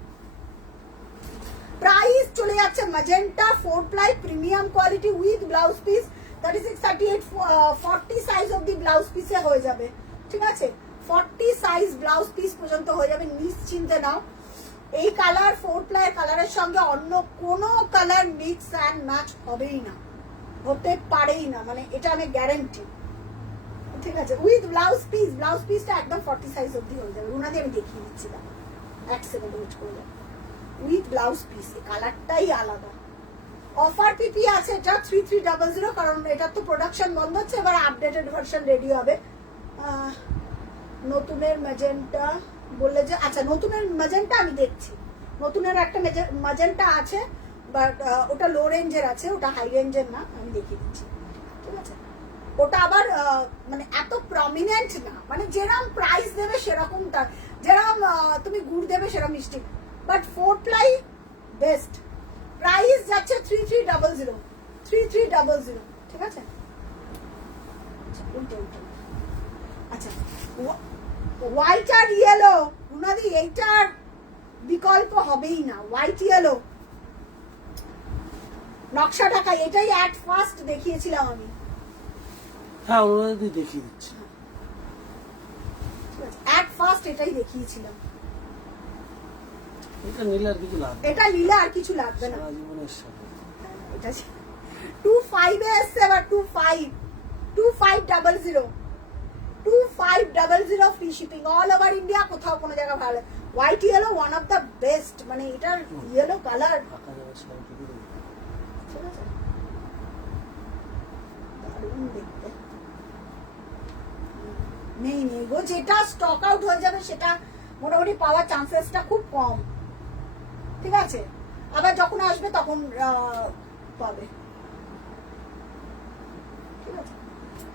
প্রাইস চলে যাচ্ছে magenta 4 ply premium quality with blouse piece 36, 38, 40 size of the blouse পিসে হয়ে যাবে। ঠিক আছে, 40 সাইজ ব্লাউজ পিস পর্যন্ত হয়ে যাবে, নিশ্চিন্তে নাও। এই কালার 4 প্লাই কালারের সঙ্গে অন্য কোনো কালার মিক্স অ্যান্ড ম্যাচ হবেই না, হতে পারেই না, মানে এটা আমি গ্যারান্টি। ঠিক আছে, উইথ ব্লাউজ পিস, ব্লাউজ পিসটা একদম 40 সাইজ অবধি হয়ে যাবে। রুনাদি আমি দেখিয়ে দিচ্ছি, দাও 1 সেকেন্ড ওয়েট করে যাবে। উইথ ব্লাউজ পিস, কালারটাই আলাদা। অফার পিপি আছে এটা 3300, কারণ এটা তো প্রোডাকশন বন্ধ হচ্ছে, এবার আপডেটেড ভার্সন রেডি হবে। নতুনের ম্যাজেন্টা বললে যে, আচ্ছা নতুনের ম্যাজেন্টা আমি দেখছি, নতুনের একটা ম্যাজেন্টা আছে, বাট ওটা লো রেঞ্জের আছে, ওটা হাই রেঞ্জের না, আমি দেখিয়ে দিচ্ছি। ঠিক আছে, ওটা আবার মানে এত প্রমিনেন্ট না, মানে যেরকম প্রাইস দেবে সেরকম, যেরকম তুমি গুড় দেবে সেরকম মিষ্টি, বাট 4 প্লাই বেস্ট। প্রাইস যাচ্ছে 3300, 3300। ঠিক আছে, আচ্ছা হোয়াইট আর ইয়েলো, রুনাদি এইটার বিকল্প হবেই না, হোয়াইট ইয়েলো নকশা ঢাকা, এটাই অ্যাট ফার্স্ট দেখিয়েছিলাম আমি। হ্যাঁ ওনাদের দেখিয়ে দিচ্ছি, অ্যাট ফার্স্ট এটাই দেখিয়েছিলাম। এটা নিলে আর কিছু লাগবে, এটা নিলে আর কিছু লাগবে না, জীবনের সাথে এটা 25 এ এসছে এবার 2500 2500 free shipping all over India, কোথাও কোনো জায়গা ভালো। White yellow one of the best, মানে এটার ইয়েলো কালার ঠিক আছে, দারুণ দেখতে। নেই গো, যেটা স্টক আউট হয়ে যাবে সেটা মোটামুটি পাওয়ার চান্সেসটা খুব কম, ঠিক আছে। আবার যখন আসবে তখন পাবে, ঠিক আছে।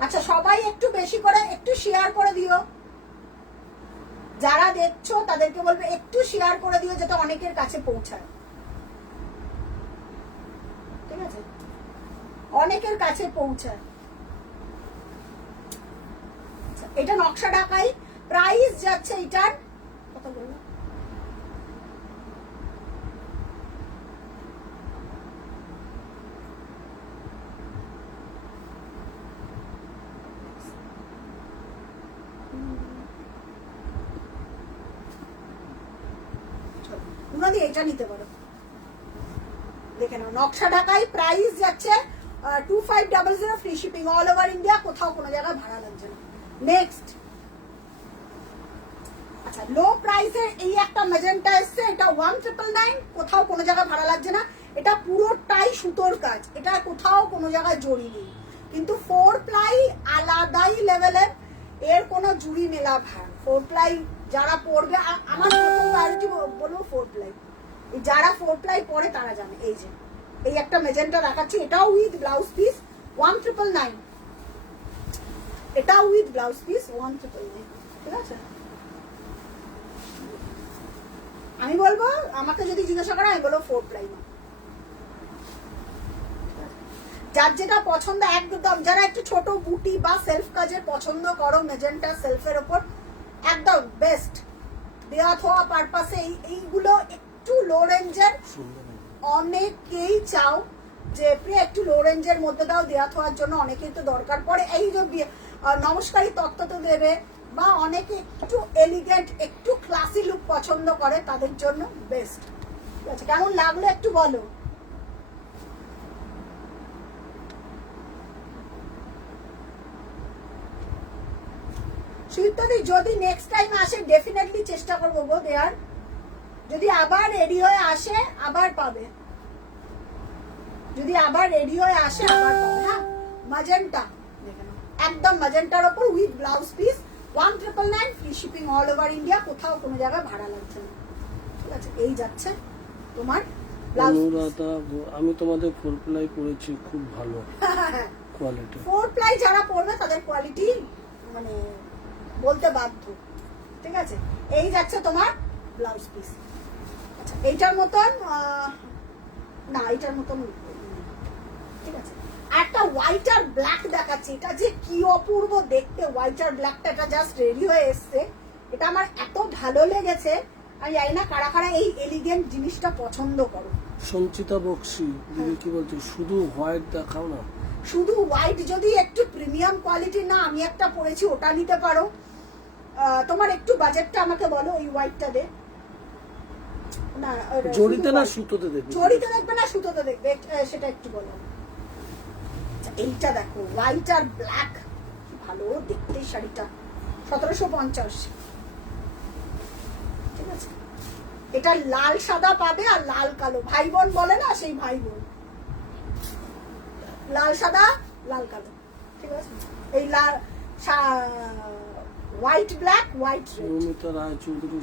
আচ্ছা সবাই একটু বেশি করে একটু শেয়ার করে দিও, যারা দেখছো তাদেরকে বলবে একটু শেয়ার করে দিও যাতে অনেকের কাছে পৌঁছায়, ঠিক আছে, অনেকের কাছে পৌঁছায়। এটা নকশা ঢাকাই, প্রাইস যাচ্ছে এটার কত বললো, উনাদি এটা নিতে পারো, দেখে নাও নকশা ঢাকাই, প্রাইস যাচ্ছে 2500 free shipping all over India, কোথাও কোনো জায়গায় ভাড়া লাগছে না। নেক্সট, আচ্ছা লো প্রাইসের এই একটা ম্যাজেন্টা এসছে, এটা 1999, কোথাও কোনো জায়গায় ভাড়া লাগছে না, এটা পুরোটাই সুতোর কাজ, এটা কোথাও কোনো জায়গায় জড়ি নেই, কিন্তু 4 প্লাই আলাদাই লেভেলের, এর কোনো জুড়ি মেলা ভার। 4 প্লাই যারা পড়বে, আমার প্রথম প্রায়োরিটি বলবো 4 প্লাই, যারা 4 প্লাই পড়ে তারা জানে। এই যে এই একটা ম্যাজেন্টা দেখাচ্ছি, এটাও উইথ ব্লাউজ পিস 1999, এটাও উইথ ব্লাউজ পিস 1999, ঠিক আছে। আমি বলবো, আমাকে যদি জিজ্ঞাসা করে আমি বলবো 4 প্লাই না, যার যেটা পছন্দ একদম, যারা একটু ছোট বুটি বা সেলফ কাজের পছন্দ করো মেজেন্টা সেলফের ওপর একদম বেস্ট, দেওয়া থোয়া পারপাসে এইগুলো একটু লো রেঞ্জের, অনেকেই চাও যে প্রিয় একটু লো রেঞ্জের মধ্যে দাও দেওয়া থোয়ার জন্য, অনেকেই তো দরকার পড়ে, এই যে নমস্কারী তত্ত্ব তো দেবে, বা অনেকে একটু এলিগেন্ট একটু ক্লাসি লুক পছন্দ করে তাদের জন্য বেস্ট, ঠিক আছে। কেমন লাগলো একটু বলো। সুইতাদি যদি নেক্সট টাইম আসে ডেফিনেটলি চেষ্টা করবো গো দেয়ার, যদি আবার রেডি হয়ে আসে আবার পাবে, যদি আবার রেডি হয়ে আসে আবার পাবে। হ্যাঁ ম্যাজেন্টা দেখে নাও, একদম ম্যাজেন্টার ওপর with blouse piece 1999 free shipping all over India, কোথাও কোনো জায়গায় ভাড়া লাগছে না, ঠিক আছে। এই যাচ্ছে তোমার ব্লাউজ। আমি তোমাদের 4 প্লাই পরেছি, খুব ভালো কোয়ালিটি। 4 প্লাই যারা পরবে তাদের কোয়ালিটি মানে বলতে বাধ্য, ঠিক আছে। এই যাচ্ছে তোমার ব্লাউজ পিস। আচ্ছা এইটার মতন না, এইটার মতন ঠিক আছে। একটা হোয়াইট আর ব্ল্যাক দেখাচ্ছি, এটা যে কি অপূর্ব দেখতে, হোয়াইট আর ব্ল্যাকটা, এটা জাস্ট রেডি হয়ে এসছে, এটা আমার এত ভালো লেগেছে। আমি জানি না কারা কারা এই এলিগেন্ট জিনিসটা পছন্দ করো। সঞ্চিতা বক্সি দিদি কি বলছো, শুধু হোয়াইট দেখাও না, শুধু হোয়াইট যদি একটু প্রিমিয়াম কোয়ালিটি, না আমি একটা পরেছি ওটা নিতে পারো, তোমার একটু বাজেটটা আমাকে বলো, ওই হোয়াইটটা দে না, জড়িতে না সুতোতে দেখবে, জড়িতে দেখবে না সুতোতে দেখবে, সেটা একটু বলো। এইটা দেখো হোয়াইট আর ব্ল্যাক, ভালো দেখতে শাড়িটা, 1750, ঠিক আছে। এটা লাল সাদা পাবে আর লাল কালো, ভাই বোন বলে না সেই ভাই বোন, লাল সাদা লাল কালো, ঠিক আছে। এই লাল white black white Moumita Roychowdhury,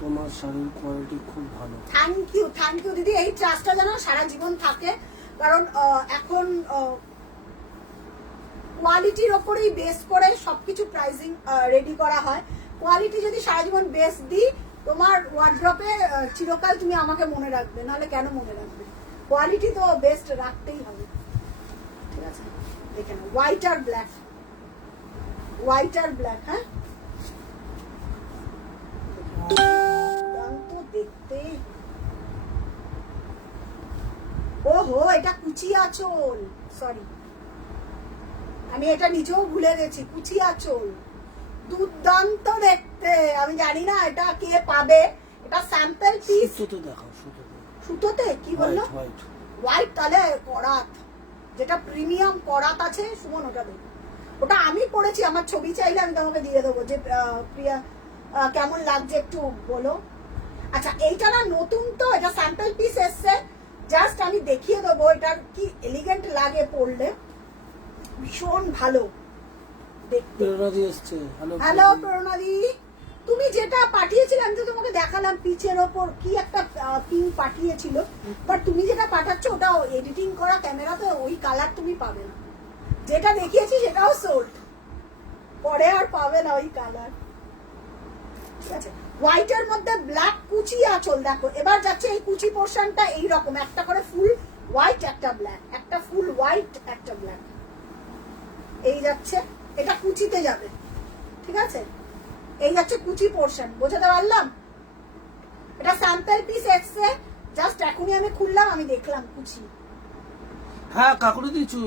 তোমার শাড়ির কোয়ালিটি খুব ভালো। থ্যাংক ইউ দিদি, এই ট্রাস্টটা যেন সারা জীবন থাকে, কারণ এখন কোয়ালিটির ওপরেই বেস করে সবকিছু প্রাইসিং রেডি করা হয়। কোয়ালিটি যদি সারা জীবন বেস দিই, তোমার ওয়ার্ড্রপে চিরকাল তুমি আমাকে মনে রাখবে, নাহলে কেন মনে রাখবে, কোয়ালিটি তো বেস্ট রাখতেই হবে, ঠিক আছে। দেখে নাও হোয়াইট আর ব্ল্যাক, হোয়াইট আর ব্ল্যাক, হ্যাঁ দেখতে। ওহো এটা কুচি আঁচল, সরি আমি এটা নিজেও ভুলে গেছি, কুচি আঁচল দুর্দান্ত দেখতে। আমি জানি না এটা কে পাবে, এটা স্যাম্পল পিস। সুতোতে দেখাও, সুতোতে সুতোতে কি বললো, হোয়াইট, তাহলে করাত যেটা প্রিমিয়াম করাত আছে, সুমন ওটা দেখো। ওটা আমি পড়েছি, আমার ছবি চাইলে আমি তোমাকে দিয়ে দেবো যে প্রিয়া কেমন লাগছে একটু বলো। আচ্ছা এইটা না নতুন তো, এটা স্যাম্পল পিস এসছে, জাস্ট আমি দেখিয়ে দেবো এটা কি এলিগেন্ট লাগে পরলে, ভীষণ ভালো দেখতে। হ্যালো প্রণাদি, তুমি যেটা পাঠিয়েছিলে আমি তো তোমাকে দেখালাম, পিচের ওপর কি একটা পিঙ্ক পাঠিয়েছিল, বাট তুমি যেটা পাঠাচ্ছ ওটা এডিটিং করা ক্যামেরাতে, ওই কালার তুমি পাবে না। যেটা দেখিয়েছি সেটাও সোল্ড, পরে আর পাবে না ওই কালার। ঠিক আছে, হোয়াইটের মধ্যে ব্ল্যাক কুচি আঁচল দেখো। এবার যাচ্ছে এই কুচি পোর্শনটা এইরকম, একটা করে ফুল হোয়াইট, একটা ব্ল্যাক, একটা ফুল হোয়াইট, একটা ব্ল্যাক, এই যাচ্ছে। এটা কুচিতে যাবে, ঠিক আছে, এই যাচ্ছে কুচি পোর্শন, বোঝাতে পারলাম? এটা স্যাম্পল পিস এসছে, জাস্ট এখনই আমি খুললাম, আমি দেখলাম কুচি। হ্যাঁ কাকুরি দিচ্ছি,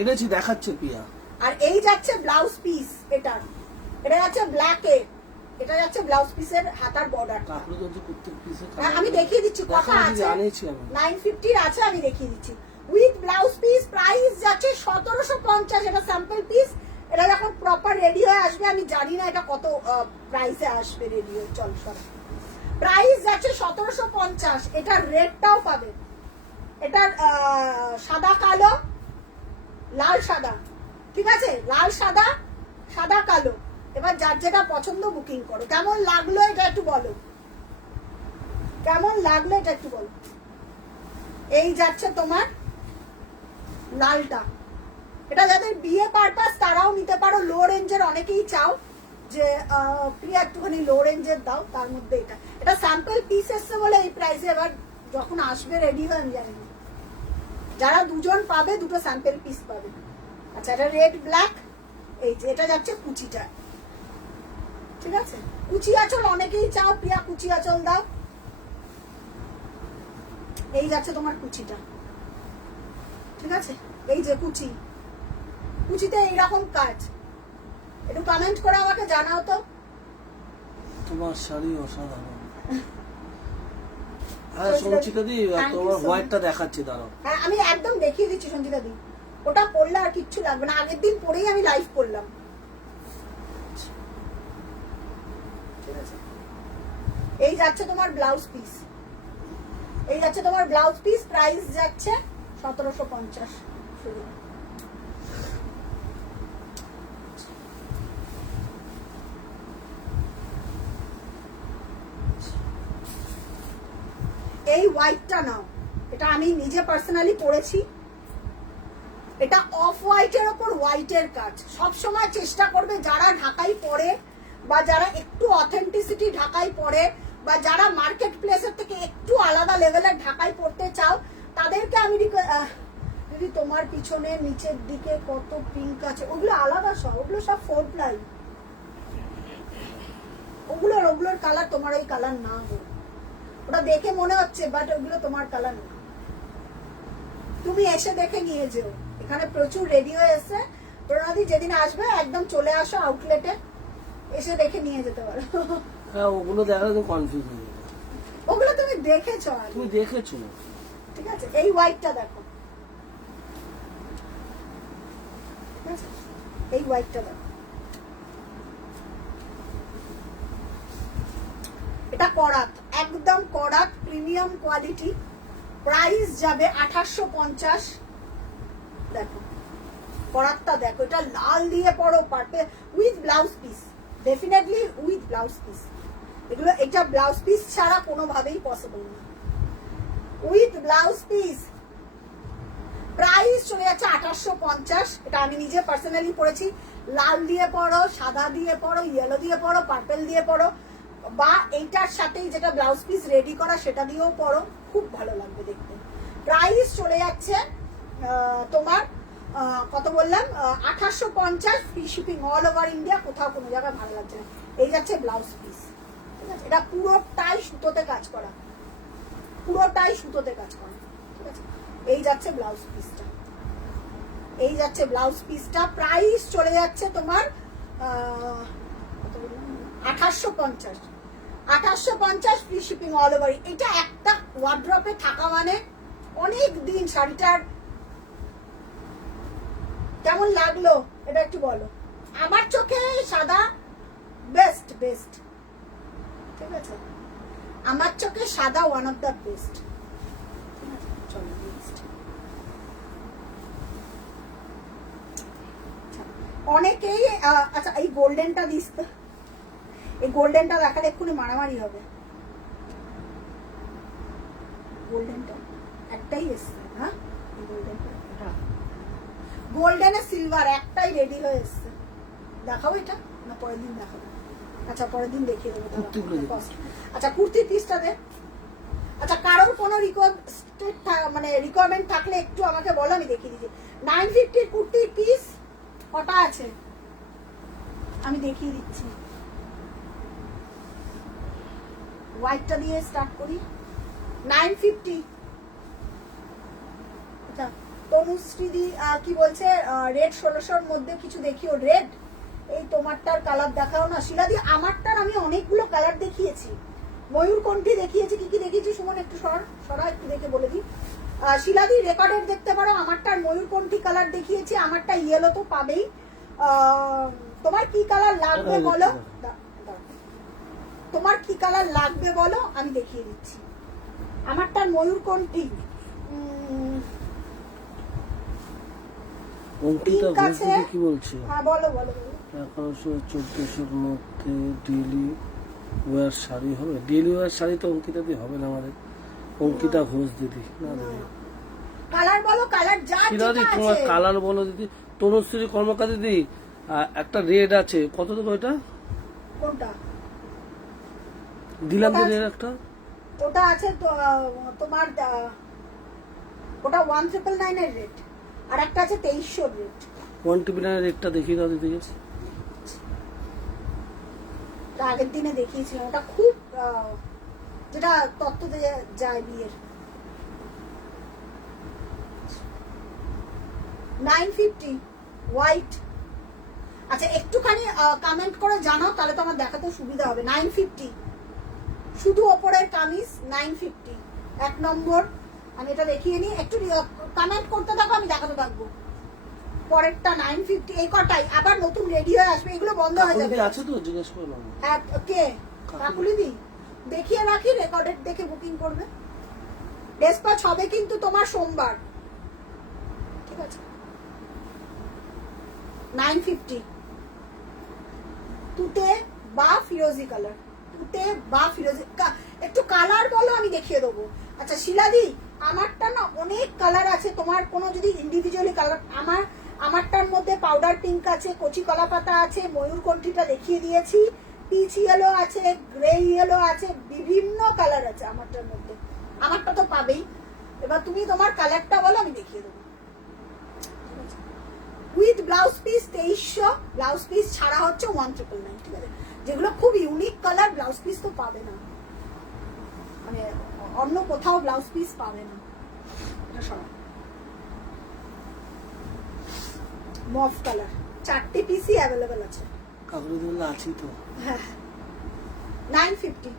এনেছি দেখাচ্ছে পিয়া। আর এই যাচ্ছে ব্লাউজ পিস, এটা যাচ্ছে ব্ল্যাকে, এটা যাচ্ছে ব্লাউজ পিসের হাতার বর্ডার। কাকুরি তো প্রত্যেক পিসে আমি দেখিয়ে দিচ্ছি, কথা আছে, জানিয়েছি আমি 950 আছে, আমি দেখিয়ে দিচ্ছি। উইথ ব্লাউজ পিস প্রাইস যাচ্ছে 1750। এটা স্যাম্পল পিস, এটা যখন প্রপার রেডি হয়ে আসবে, আমি জানি না এটা কত প্রাইসে আসবে রেডি হয়ে, চল সর। প্রাইস যাচ্ছে 1750। এটার রেটটাও পাবে, এটার সাদা কালো, লাল সাদা, ঠিক আছে, লাল সাদা, সাদা কালো। এবার যার যেটা পছন্দ বুকিং করো। কেমন লাগলো এটা একটু বলো, কেমন লাগলো এটা একটু বলো। এই যাচ্ছে তোমার লালটা, এটা যাদের বিয়ে পারপাস তারাও নিতে পারো। লো রেঞ্জের অনেকেই চাও যে প্রিয়া একটুখানি লো রেঞ্জের দাও, তার মধ্যে এটা স্যাম্পল পিস এসছে বলে এই প্রাইসে। এবার যখন আসবে রেডি হয়ে আমি জানি না, যারা দুজন পাবে দুটো স্যাম্পল পিস পাবে। আচ্ছা এটা রেড ব্ল্যাক, এই যে এটা যাচ্ছে কুচিটা, ঠিক আছে, কুচি আঁচল অনেকেই চাও, প্রিয়া কুচি আঁচল দাও। এই যাচ্ছে তোমার কুচিটা, ঠিক আছে, এই যে কুচি, কুচিতে এইরকম কাজ। একটু কমেন্ট করে আমাকে জানাও তো। তোমার শাড়ি অসাধারণ। হ্যাঁ সঞ্চিতা দি, তোমার হোয়াইটটা দেখাচ্ছি, দাঁড়াও। হ্যাঁ আমি একদম দেখিয়ে দিচ্ছি সঞ্চিতা দি, ওটা পরলে আর কিচ্ছু লাগবে না। আগের দিন পরেই আমি লাইভ করলাম, ঠিক আছে। এই যাচ্ছে তোমার ব্লাউজ পিস, এই যাচ্ছে তোমার ব্লাউজ পিস, প্রাইস যাচ্ছে 1750। এই হোয়াইটটা নাও, এটা আমি নিজে পার্সোনালি পরেছি। এটা অফ হোয়াইটের ওপর হোয়াইটের কাজ। সব সময় চেষ্টা করবে যারা ঢাকাই পরে, বা যারা একটু অথেন্টিসিটি ঢাকাই পরে, বা যারা মার্কেট প্লেসের থেকে একটু আলাদা লেভেলের ঢাকাই পড়তে চাও, তাদেরকে আমি যদি তোমার পিছনে নিচের দিকে কত পিঙ্ক আছে, ওগুলো আলাদা সব, ওগুলো সব 4 প্লাই, ওগুলোর কালার তোমার ওই কালার না গো, ওটা দেখে মনে হচ্ছে, বাট ওগুলো তোমার কালার না। তুমি এসে দেখে নিয়ে যেও, এখানে প্রচুর রেডি হয়ে এসছে। প্রণাদি যেদিন আসবে একদম চলে আসো আউটলেটে, এসে দেখে নিয়ে যেতে পারো। হ্যাঁ ওগুলো দেখালে তো কনফিউজ হয়ে যাবে। ওগুলো তুমি দেখেছো, তুমি দেখেছো, ঠিক আছে। এই হোয়াইটটা দেখো, ঠিক আছে, এই হোয়াইটটা দেখো, এটা করাত, একদম করাত, প্রিমিয়াম কোয়ালিটি। প্রাইস যাবে 1850। দেখো করাতটা দেখো, এটা লাল দিয়ে পরো, পারবে with blouse piece, definitely with blouse piece. এগুলো এটা ব্লাউজ পিস ছাড়া কোনোভাবেই পসিবল না, উইথ ব্লাউজ পিস। প্রাইস চলে যাচ্ছে 1850। এটা আমি নিজে পার্সোনালি পরেছি। লাল দিয়ে পরো, সাদা দিয়ে পরো, ইয়েলো দিয়ে পরো, পার্পেল দিয়ে পরো, বা এইটার সাথেই যেটা ব্লাউজ পিস রেডি করা সেটা দিয়েও পরো, খুব ভালো লাগবে দেখতে। প্রাইস চলে যাচ্ছে তোমার কত বললাম, 1850, free shipping all over India, কোথাও কোনো জায়গায় ভালো লাগছে না। এই যাচ্ছে ব্লাউজ পিস, ঠিক আছে, এটা পুরোটাই সুতোতে কাজ করা, পুরোটাই সুতোতে কাজ করা, ঠিক আছে। এই যাচ্ছে ব্লাউজ পিসটা, এই যাচ্ছে ব্লাউজ পিসটা। প্রাইস চলে যাচ্ছে তোমার 1850, 1850, ফ্রি শিপিং অল ওভার। এটা একটা ওয়ার্ড্রপে থাকা মানে অনেক দিন, শাড়িটার কেমন লাগলো এটা একটু বলো। আমার চোখে সাদা বেস্ট বেস্ট, ঠিক আছে, আমার চোখে সাদা ওয়ান অফ দ্য বেস্ট। চলো নেক্সট। অনেকেই আচ্ছা এই গোল্ডেনটা দিস তো, এই গোল্ডেনটা দেখালে এক্ষুনি মারামারি হবে। গোল্ডেনটা একটাই এসছে, হ্যাঁ গোল্ডেনটা, গোল্ডেন সিলভার একটাই রেডি হয়ে এসছে। দেখাবো এটা না পরের দিন দেখাবো? আচ্ছা পরের দিন দেখিয়ে দেবো। আচ্ছা কুর্তির পিসটা দে। আচ্ছা কারোর কোনো মানে রিকোয়ারমেন্ট থাকলে একটু আমাকে বলো, আমি দেখিয়ে দিচ্ছি। 950 কুর্তির পিস কটা আছে আমি দেখিয়ে দিচ্ছি। হোয়াইটটা দিয়ে স্টার্ট করি। 950। আচ্ছা তনুশ্রী দি কি বলছে, রেড 1600-র মধ্যে কিছু দেখিও। রেড এই তোমারটার কালার দেখাও না শিলাদি। আমারটার আমি অনেকগুলো কালার দেখিয়েছি, ময়ূরকণ্ঠী দেখিয়েছি, কি কি দেখিয়েছি সুমন একটু সরা একটু দেখে বলে দিই। শিলাদি রেকর্ডের দেখতে পারো, আমারটার ময়ূরকণ্ঠী কালার দেখিয়েছি, আমারটা ইয়েলো তো পাবেই। তোমার কি কালার লাগবে বলো, তোমার কি কালার লাগবে বলো আমি দেখিয়ে দিচ্ছি। আমারটার ময়ূরকণ্ঠী অঙ্কিতা ঘোষ কি বলছে? হ্যাঁ বলো বলো। 1100-1400-র মধ্যে ডেইলি ওয়ার শাড়ি হবে? ডেইলি ওয়ার শাড়ি তো অঙ্কিতা দি হবে না আমাদের। অঙ্কিতা ঘোষ দিদি না দিদি, কালার বলো, কালার যা যেটা আছে তোমার কালার বলো দিদি। তনুশ্রী কর্মকার দিদি একটা রেড আছে, কত দেবো এটা? কোনটা দিলাম যে রেড একটা, ওটা আছে তো তোমার ওটা 1999 এর রেট, আর একটা আছে 2300 রেট। 129 রেটটা দেখিয়ে দাও দিদি। আগের দিনে দেখিয়েছিলাম, ওটা খুব যেটা তত্ত্ব দিয়ে যায় বিয়ের। 950 হোয়াইট। আচ্ছা একটুখানি কমেন্ট করে জানাও, তাহলে তো আমার দেখাতে সুবিধা হবে। 950 শুধু ওপরের কামিজ 950 এক নম্বর। আমি এটা দেখিয়ে নিই, একটু কমেন্ট করতে থাকো, আমি দেখাতে থাকবো। পরেরটা 950, এই কটাই আবার নতুন রেডি হয়ে আসবে, এগুলো বন্ধ হয়ে যাবে। আছে তো জিজ্ঞেস করলাম। হ্যাঁ কে কাকুলি দি দেখিয়ে রাখি, রেকর্ডেড দেখে বুকিং করবে। ডেসপাচ হবে কিন্তু তোমার সোমবার, ঠিক আছে। 950 তুতে বা ফিরোজি কালার, তুতে বা ফিরোজি। একটু কালার বলো আমি দেখিয়ে দেবো। আচ্ছা শিলাদি আমারটা না অনেক কালার আছে, তোমার কোনো যদি ইন্ডিভিজুয়ালি কালার, আমারটার মধ্যে পাউডার পিঙ্ক আছে, কচি কলা পাতা আছে, ময়ূরকণ্ঠীটা দেখিয়ে দিয়েছি, পিচ ইয়েলো আছে, গ্রে ইয়েলো আছে, বিভিন্ন কালার আছে আমারটার মধ্যে। আমারটা তো পাবেই, এবার তুমি তোমার কালারটা বলো আমি দেখিয়ে দেবো। With blouse piece 2300, blouse piece ছাড়া হচ্ছে 1999, ঠিক আছে। যেগুলো খুব ইউনিক কালার ব্লাউজ পিস তো পাবে না, মানে অন্য কোথাও ব্লাউজ পিস পাবে না। এটা সরাও। মফ কালার 4টে পিসই অ্যাভেলেবেল আছে। কাকুলি বললে আছি তো। হ্যাঁ 950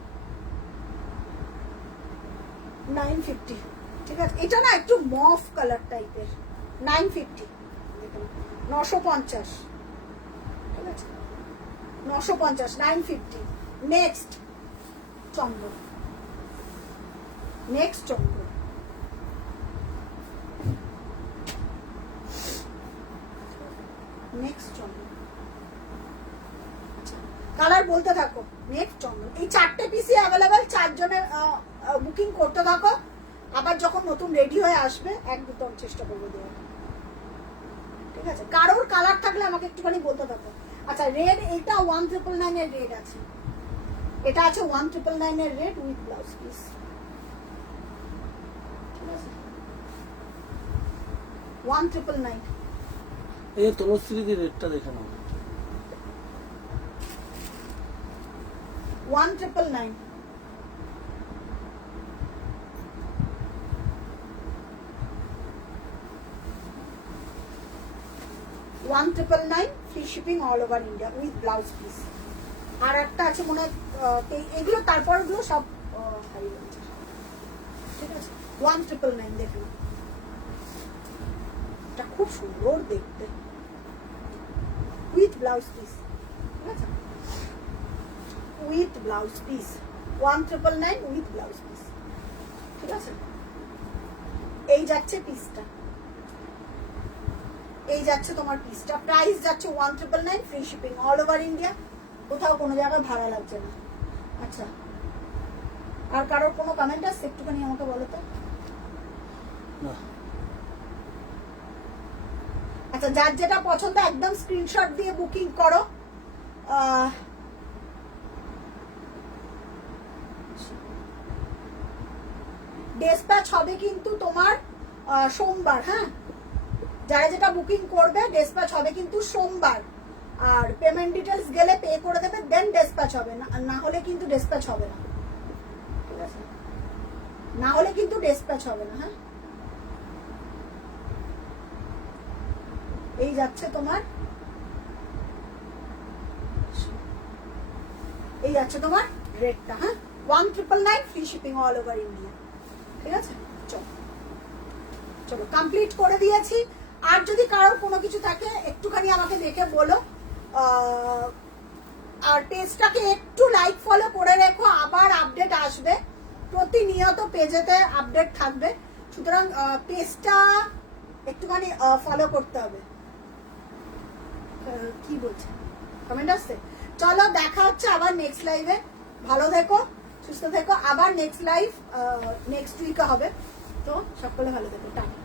950, ঠিক আছে। এটা না একটু মফ কালার টাইপের। 950 950, ঠিক আছে 950 950। নেক্সট চন্দ্র, নেক্সট চন্দ্র। নেক্সট চন্দ্র, কালার বলতে থাকো। নেক্সট চন্দ্র, এই 4টে পিসি অ্যাভেলেবেল, 4 জনের বুকিং করতে থাকো। আবার যখন নতুন রেডি হয়ে আসবে এক দুটো চেষ্টা করবো দেওয়ার, ঠিক আছে। কারোর কালার থাকলে আমাকে একটুখানি বলতে থাকো। আচ্ছা রেড, এটা 1999 এর রেড আছে, এটা আছে 1999 এর রেড উইথ ব্লাউজ পিস, ঠিক আছে 1999। এই তনুশ্রীদের রেটটা দেখে নাও। 1999 1999 free shipping all over India with blouse piece. আর একটা আছে মনে হয় এগুলো, তারপর গুলো সব ঠিক আছে। 1999 দেখলাম, এটা খুব সুন্দর দেখতে। ব্লাউজ পিস, ঠিক আছে, with blouse piece 1999 with blouse piece, ঠিক আছে। এই যাচ্ছে পিসটা, এই যাচ্ছে তোমার পিসটা, প্রাইস যাচ্ছে 1999, free shipping all over India, কোথাও কোনো জায়গায় ভাড়া লাগছে না। আচ্ছা, আর কারোর কোনো কমেন্ট আছে একটুখানি আমাকে বলো তো। না, আচ্ছা, যার যেটা পছন্দ একদম স্ক্রিনশট দিয়ে বুকিং করো। ডেসপ্যাচ হবে কিন্তু তোমার সোমবার, হ্যাঁ, যারা যেটা বুকিং করবে ডেসপ্যাচ হবে কিন্তু সোমবার, আর পেমেন্ট ডিটেলস গেলে পে করে দেবে, দেন ডেসপ্যাচ হবে, না হলে কিন্তু ডেসপ্যাচ হবে না, ঠিক আছে, না হলে কিন্তু ডেসপ্যাচ হবে না। হ্যাঁ, এই যাচ্ছে তোমার, এই যাচ্ছে তোমার রেটটা, হ্যাঁ, 1999 free shipping all over India, ঠিক আছে। চলো চলো কমপ্লিট করে দিয়েছি। আর যদি কারোর কোনো কিছু থাকে একটুখানি আমাকে দেখে বলো, আর পেজটাকে একটু লাইক ফলো করে রেখো, আবার আপডেট আসবে, প্রতিনিয়ত পেজেতে আপডেট থাকবে, সুতরাং পেজটা একটুখানি ফলো করতে হবে। কি বলছে কমেন্ট আসছে? চলো দেখা হচ্ছে আবার নেক্সট লাইভে, ভালো থেকো, সুস্থ থেকো, আবার নেক্সট লাইভ নেক্সট উইকে হবে, তো সকলে ভালো থেকো, টাটা।